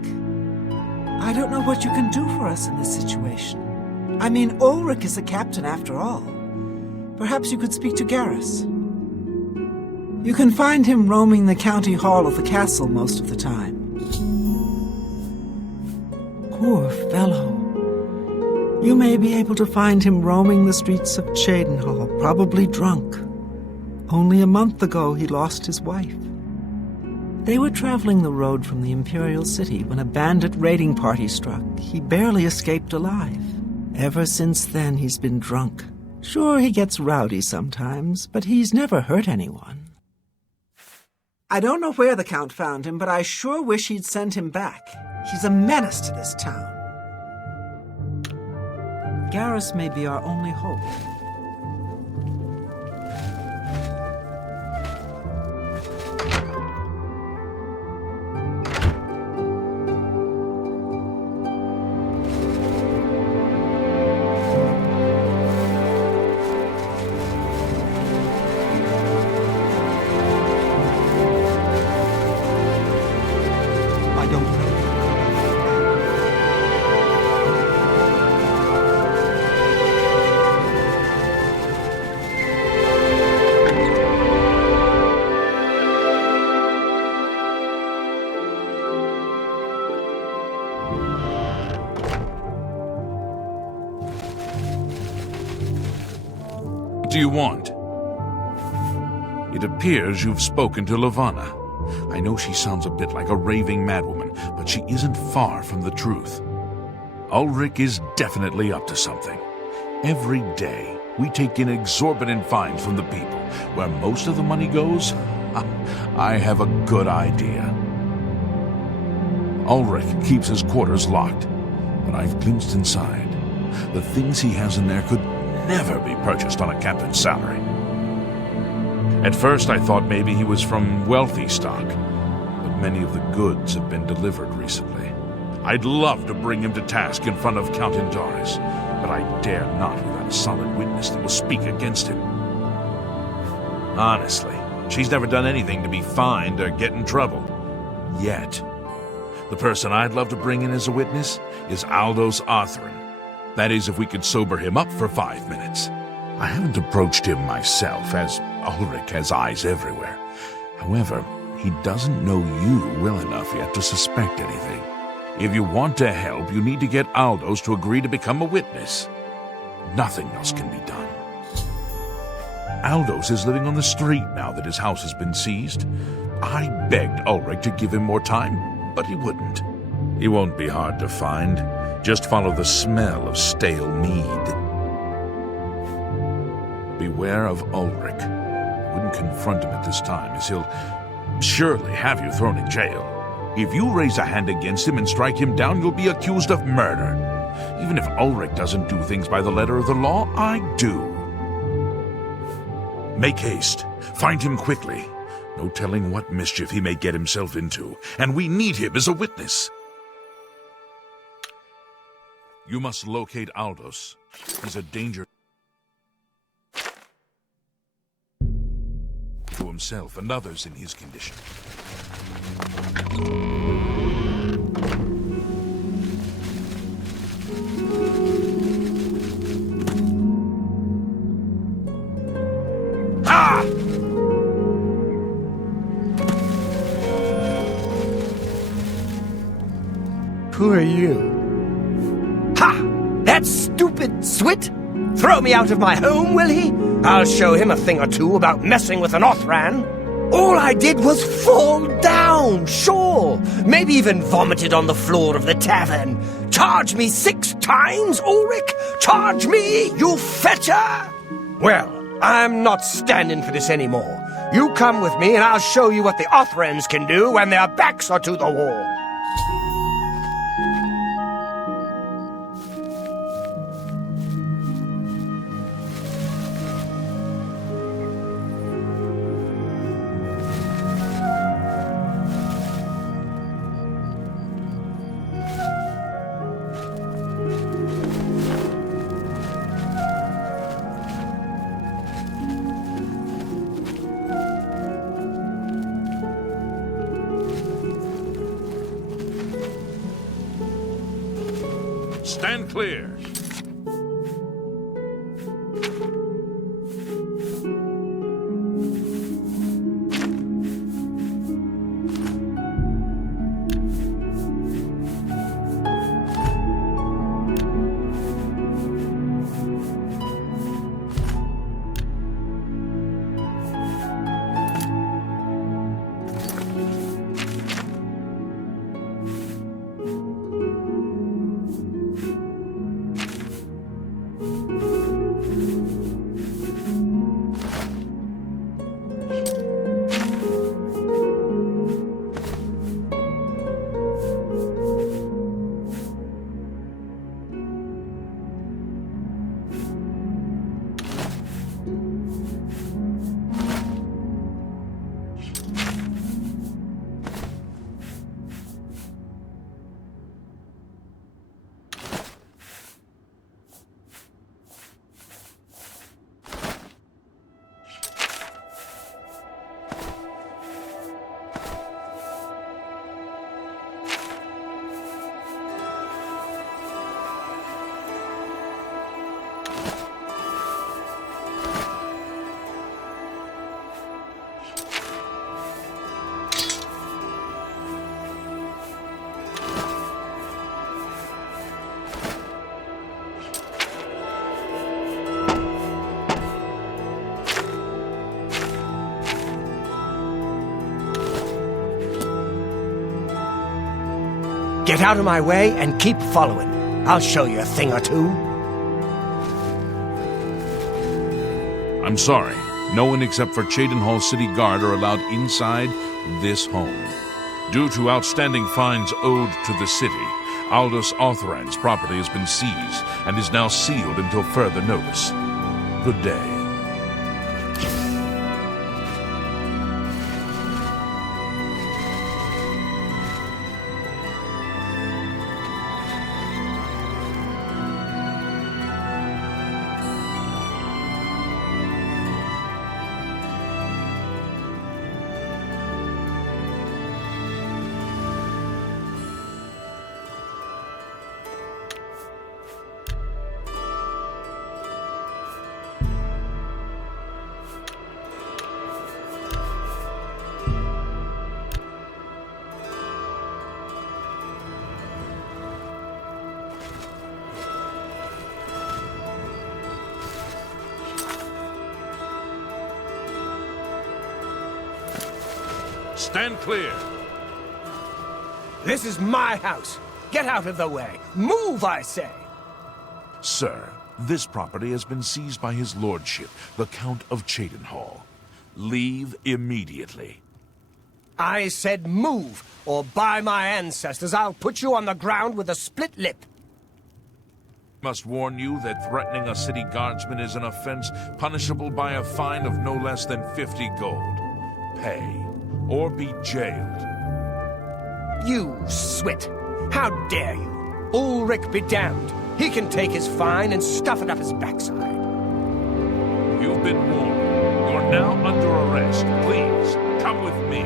I don't know what you can do for us in this situation. I mean, Ulrich is the captain after all. Perhaps you could speak to Garrus. You can find him roaming the county hall of the castle most of the time. Poor fellow. You may be able to find him roaming the streets of Cheydinhal, probably drunk. Only a month ago he lost his wife. They were traveling the road from the Imperial City when a bandit raiding party struck. He barely escaped alive. Ever since then he's been drunk. Sure, he gets rowdy sometimes, but he's never hurt anyone. I don't know where the Count found him, but I sure wish he'd send him back. He's a menace to this town. Garrus may be our only hope. What do you want? It appears you've spoken to Lavanna. I know she sounds a bit like a raving madwoman, but she isn't far from the truth. Ulrich is definitely up to something. Every day, we take in exorbitant fines from the people. Where most of the money goes, I have a good idea. Ulrich keeps his quarters locked, but I've glimpsed inside. The things he has in there could never be purchased on a captain's salary. At first I thought maybe he was from wealthy stock, but many of the goods have been delivered recently. I'd love to bring him to task in front of Count Indaris, but I dare not without a solid witness that will speak against him. Honestly, she's never done anything to be fined or get in trouble. Yet. The person I'd love to bring in as a witness is Aldous Othran. That is, if we could sober him up for 5 minutes. I haven't approached him myself, as Ulrich has eyes everywhere. However, he doesn't know you well enough yet to suspect anything. If you want to help, you need to get Aldous to agree to become a witness. Nothing else can be done. Aldous is living on the street now that his house has been seized. I begged Ulrich to give him more time, but he wouldn't. He won't be hard to find. Just follow the smell of stale mead. Beware of Ulrich. I wouldn't confront him at this time, as surely have you thrown in jail. If you raise a hand against him and strike him down, you'll be accused of murder. Even if Ulrich doesn't do things by the letter of the law, I do. Make haste. Find him quickly. No telling what mischief he may get himself into, and we need him as a witness. You must locate Aldous. He's a danger to himself and others in his condition. Ah! Who are you? Ha! That stupid Swit? Throw me out of my home, will he? I'll show him a thing or two about messing with an Othran. All I did was fall down, sure. Maybe even vomited on the floor of the tavern. Charge me 6 times, Ulrich? Charge me, you fetcher? Well, I'm not standing for this anymore. You come with me and I'll show you what the Othrans can do when their backs are to the wall. Stand clear. Get out of my way and keep following. I'll show you a thing or two. I'm sorry. No one except for Cheydinhal City Guard are allowed inside this home. Due to outstanding fines owed to the city, Aldous Othran's property has been seized and is now sealed until further notice. Good day. Stand clear. This is my house. Get out of the way. Move, I say. Sir, this property has been seized by his lordship, the Count of Cheydinhal. Leave immediately. I said move, or by my ancestors, I'll put you on the ground with a split lip. Must warn you that threatening a city guardsman is an offense punishable by a fine of no less than 50 gold. Pay, or be jailed. You swit! How dare you? Ulrich be damned. He can take his fine and stuff it up his backside. You've been warned. You're now under arrest. Please, come with me.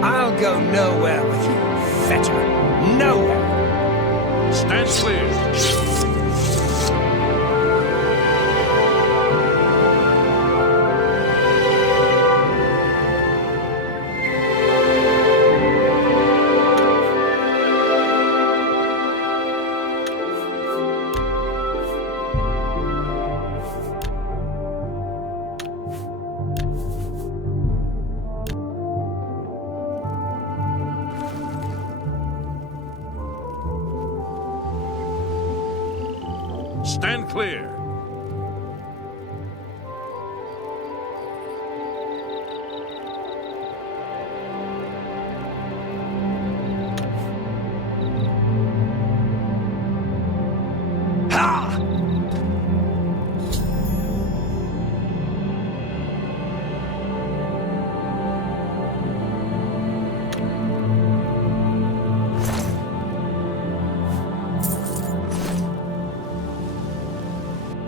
I'll go nowhere with you, veteran. Nowhere. Stand clear. Stand clear. Ha!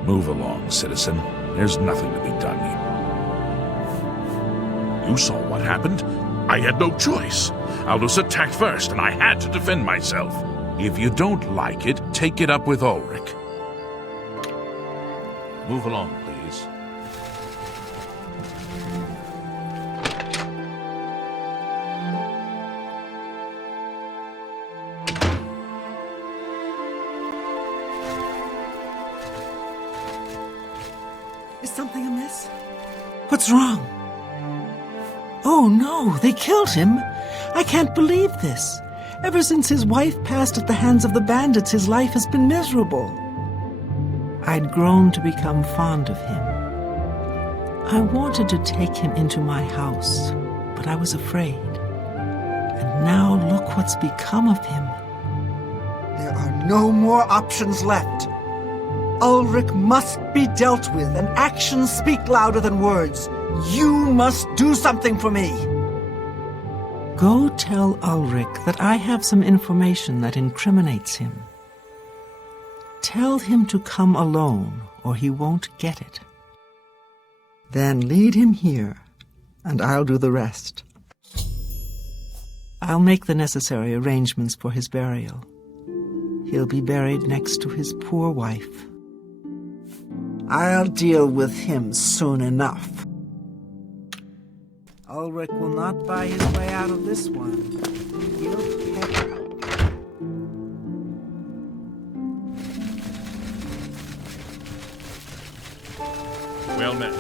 Move along, citizen. There's nothing to be done here. You saw what happened. I had no choice. Aldous attacked first, and I had to defend myself. If you don't like it, take it up with Ulrich. Move along, please. Is something amiss? What's wrong? Oh no, they killed him. I can't believe this. Ever since his wife passed at the hands of the bandits, his life has been miserable. I'd grown to become fond of him. I wanted to take him into my house, but I was afraid. And now look what's become of him. There are no more options left. Ulrich must be dealt with, and actions speak louder than words. You must do something for me. Go tell Ulrich that I have some information that incriminates him. Tell him to come alone, or he won't get it. Then lead him here, and I'll do the rest. I'll make the necessary arrangements for his burial. He'll be buried next to his poor wife. I'll deal with him soon enough. Ulrich will not buy his way out of this one. He'll pay. Well met.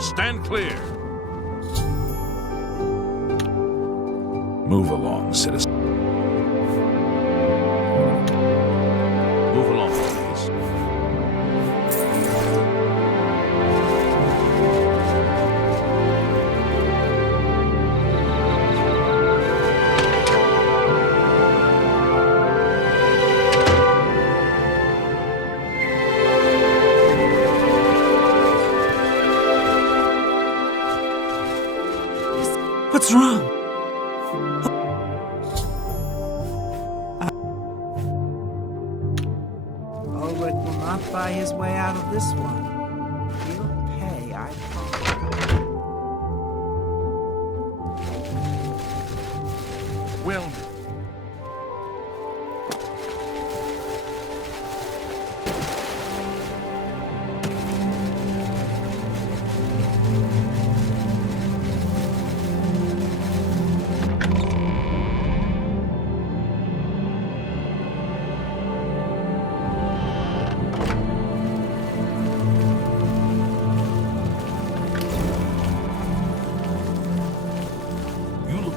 Stand clear. Move along, citizen. Move along, please. What's wrong? Ulrich will not buy his way out of this one. He'll pay, I promise. Well,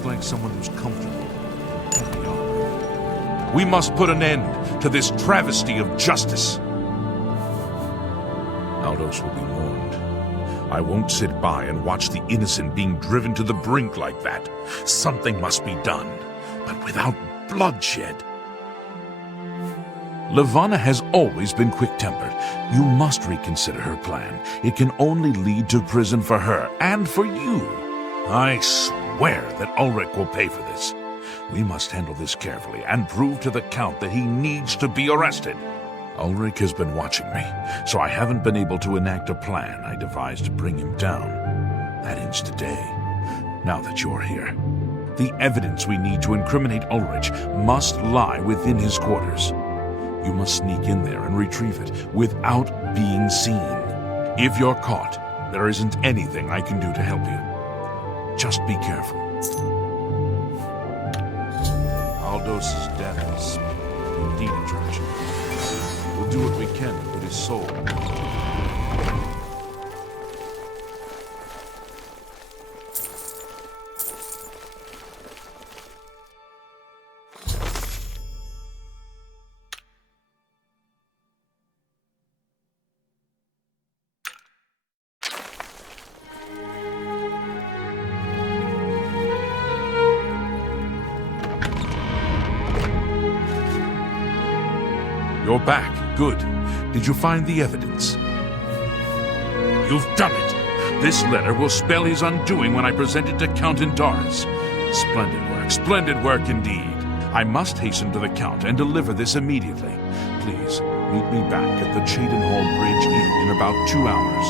like someone who's comfortable. We must put an end to this travesty of justice. Aldous will be warned. I won't sit by and watch the innocent being driven to the brink like that. Something must be done, but without bloodshed. Levana has always been quick-tempered. You must reconsider her plan. It can only lead to prison for her and for you. I swear that Ulrich will pay for this. We must handle this carefully and prove to the Count that he needs to be arrested. Ulrich has been watching me, so I haven't been able to enact a plan I devised to bring him down. That ends today, now that you're here. The evidence we need to incriminate Ulrich must lie within his quarters. You must sneak in there and retrieve it without being seen. If you're caught, there isn't anything I can do to help you. Just be careful. Aldous' death is indeed a tragedy. We'll do what we can to put his soul. You're back. Good. Did you find the evidence? You've done it! This letter will spell his undoing when I present it to Count Indaris. Splendid work indeed. I must hasten to the Count and deliver this immediately. Please, meet me back at the Cheydinhal Bridge Inn in about 2 hours.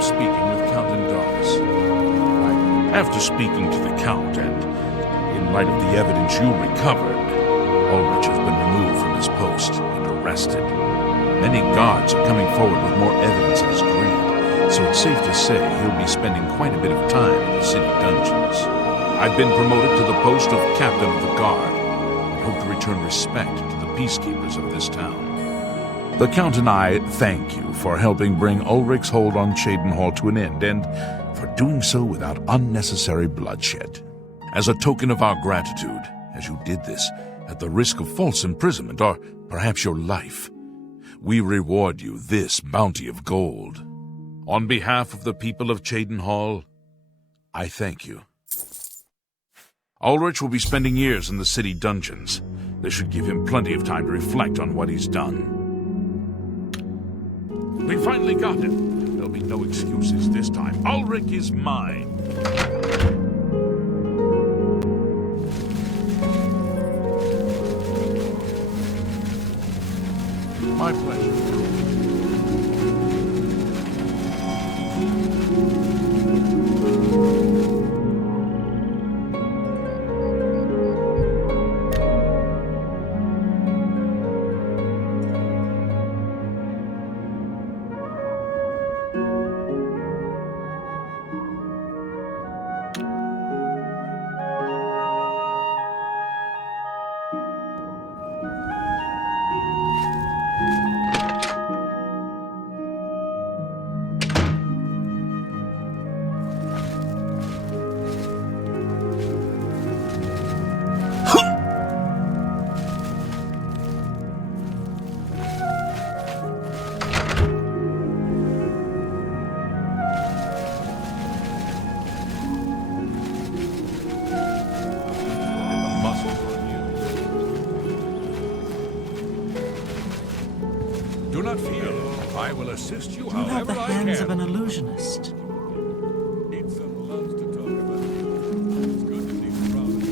Speaking with Count Indaris. After speaking to the Count, and in light of the evidence you recovered, Ulrich has been removed from his post and arrested. Many guards are coming forward with more evidence of his greed, so it's safe to say he'll be spending quite a bit of time in the city dungeons. I've been promoted to the post of Captain of the Guard, and hope to return respect to the peacekeepers of this town. The Count and I thank you for helping bring Ulrich's hold on Cheydinhal to an end, and for doing so without unnecessary bloodshed. As a token of our gratitude, as you did this at the risk of false imprisonment or perhaps your life, we reward you this bounty of gold. On behalf of the people of Cheydinhal, I thank you. Ulrich will be spending years in the city dungeons. This should give him plenty of time to reflect on what he's done. We finally got him. There'll be no excuses this time. Ulrich is mine. My pleasure. Do not fear. I will assist you You have however the I hands can. of an illusionist. Ethan loves to talk about it. It's good to be proud of you.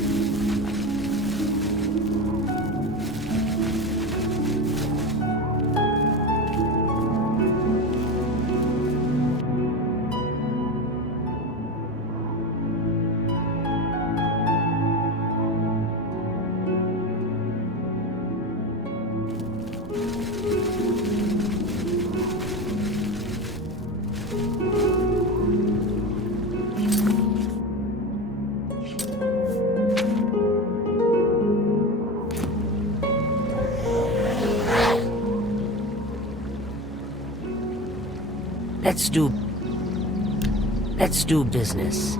Let's do business.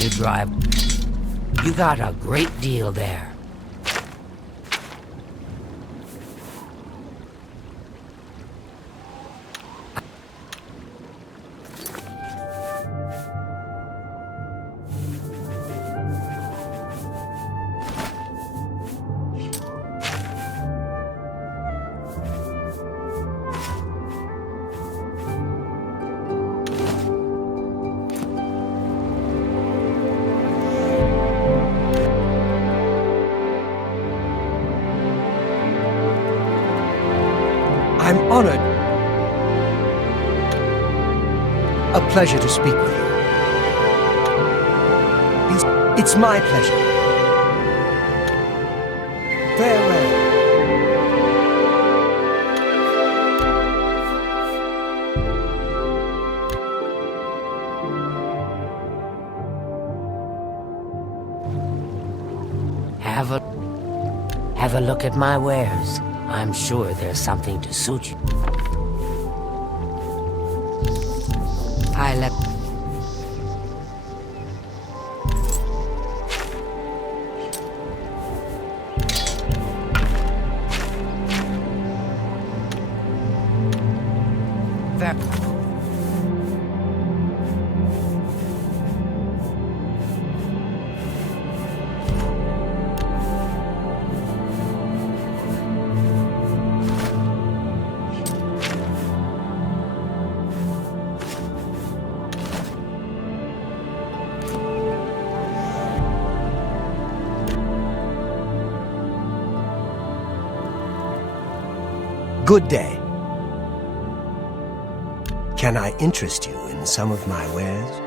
You drive. You got a great deal there. I'm honored. A pleasure to speak with you. It's my pleasure. Farewell. Have a look at my wares. I'm sure there's something to suit you. I left. Good day. Can I interest you in some of my wares?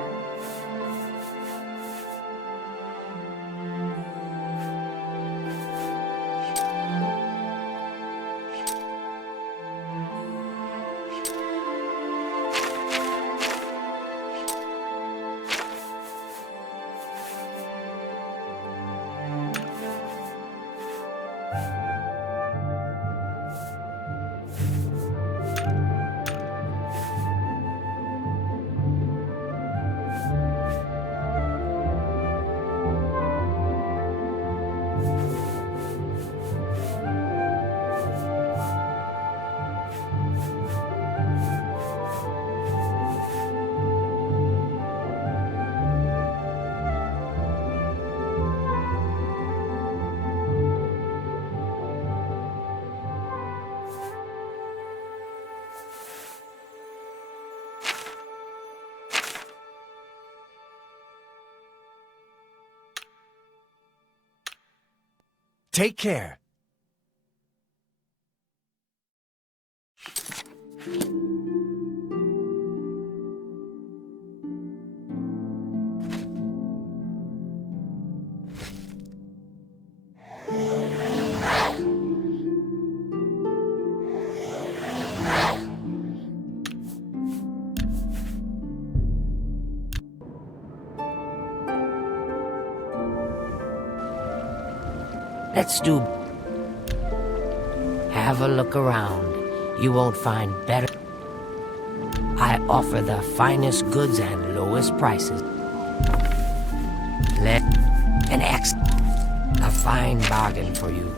Take care. Let's do. Have a look around. You won't find better. I offer the finest goods and lowest prices. Let an X. A fine bargain for you.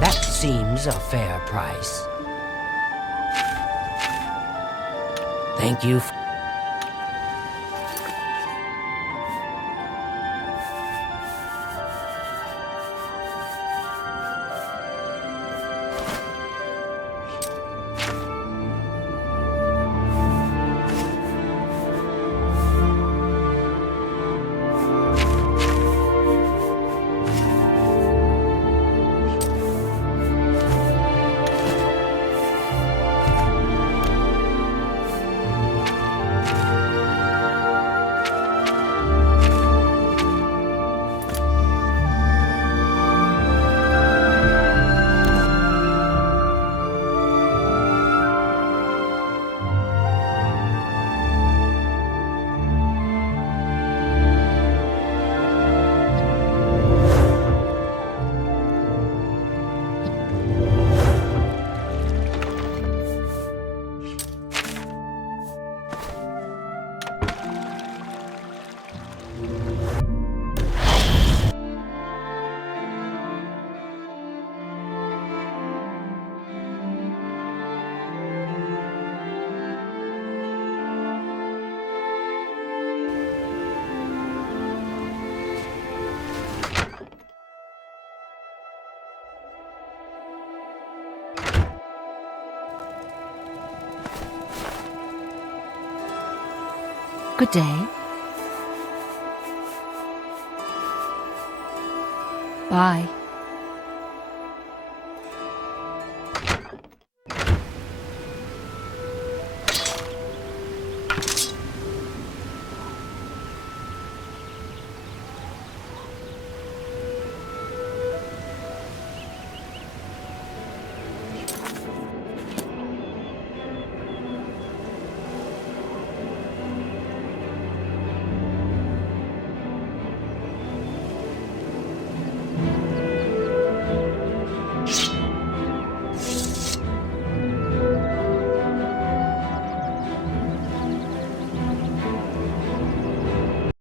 That seems a fair price. Thank you. Good day. Bye.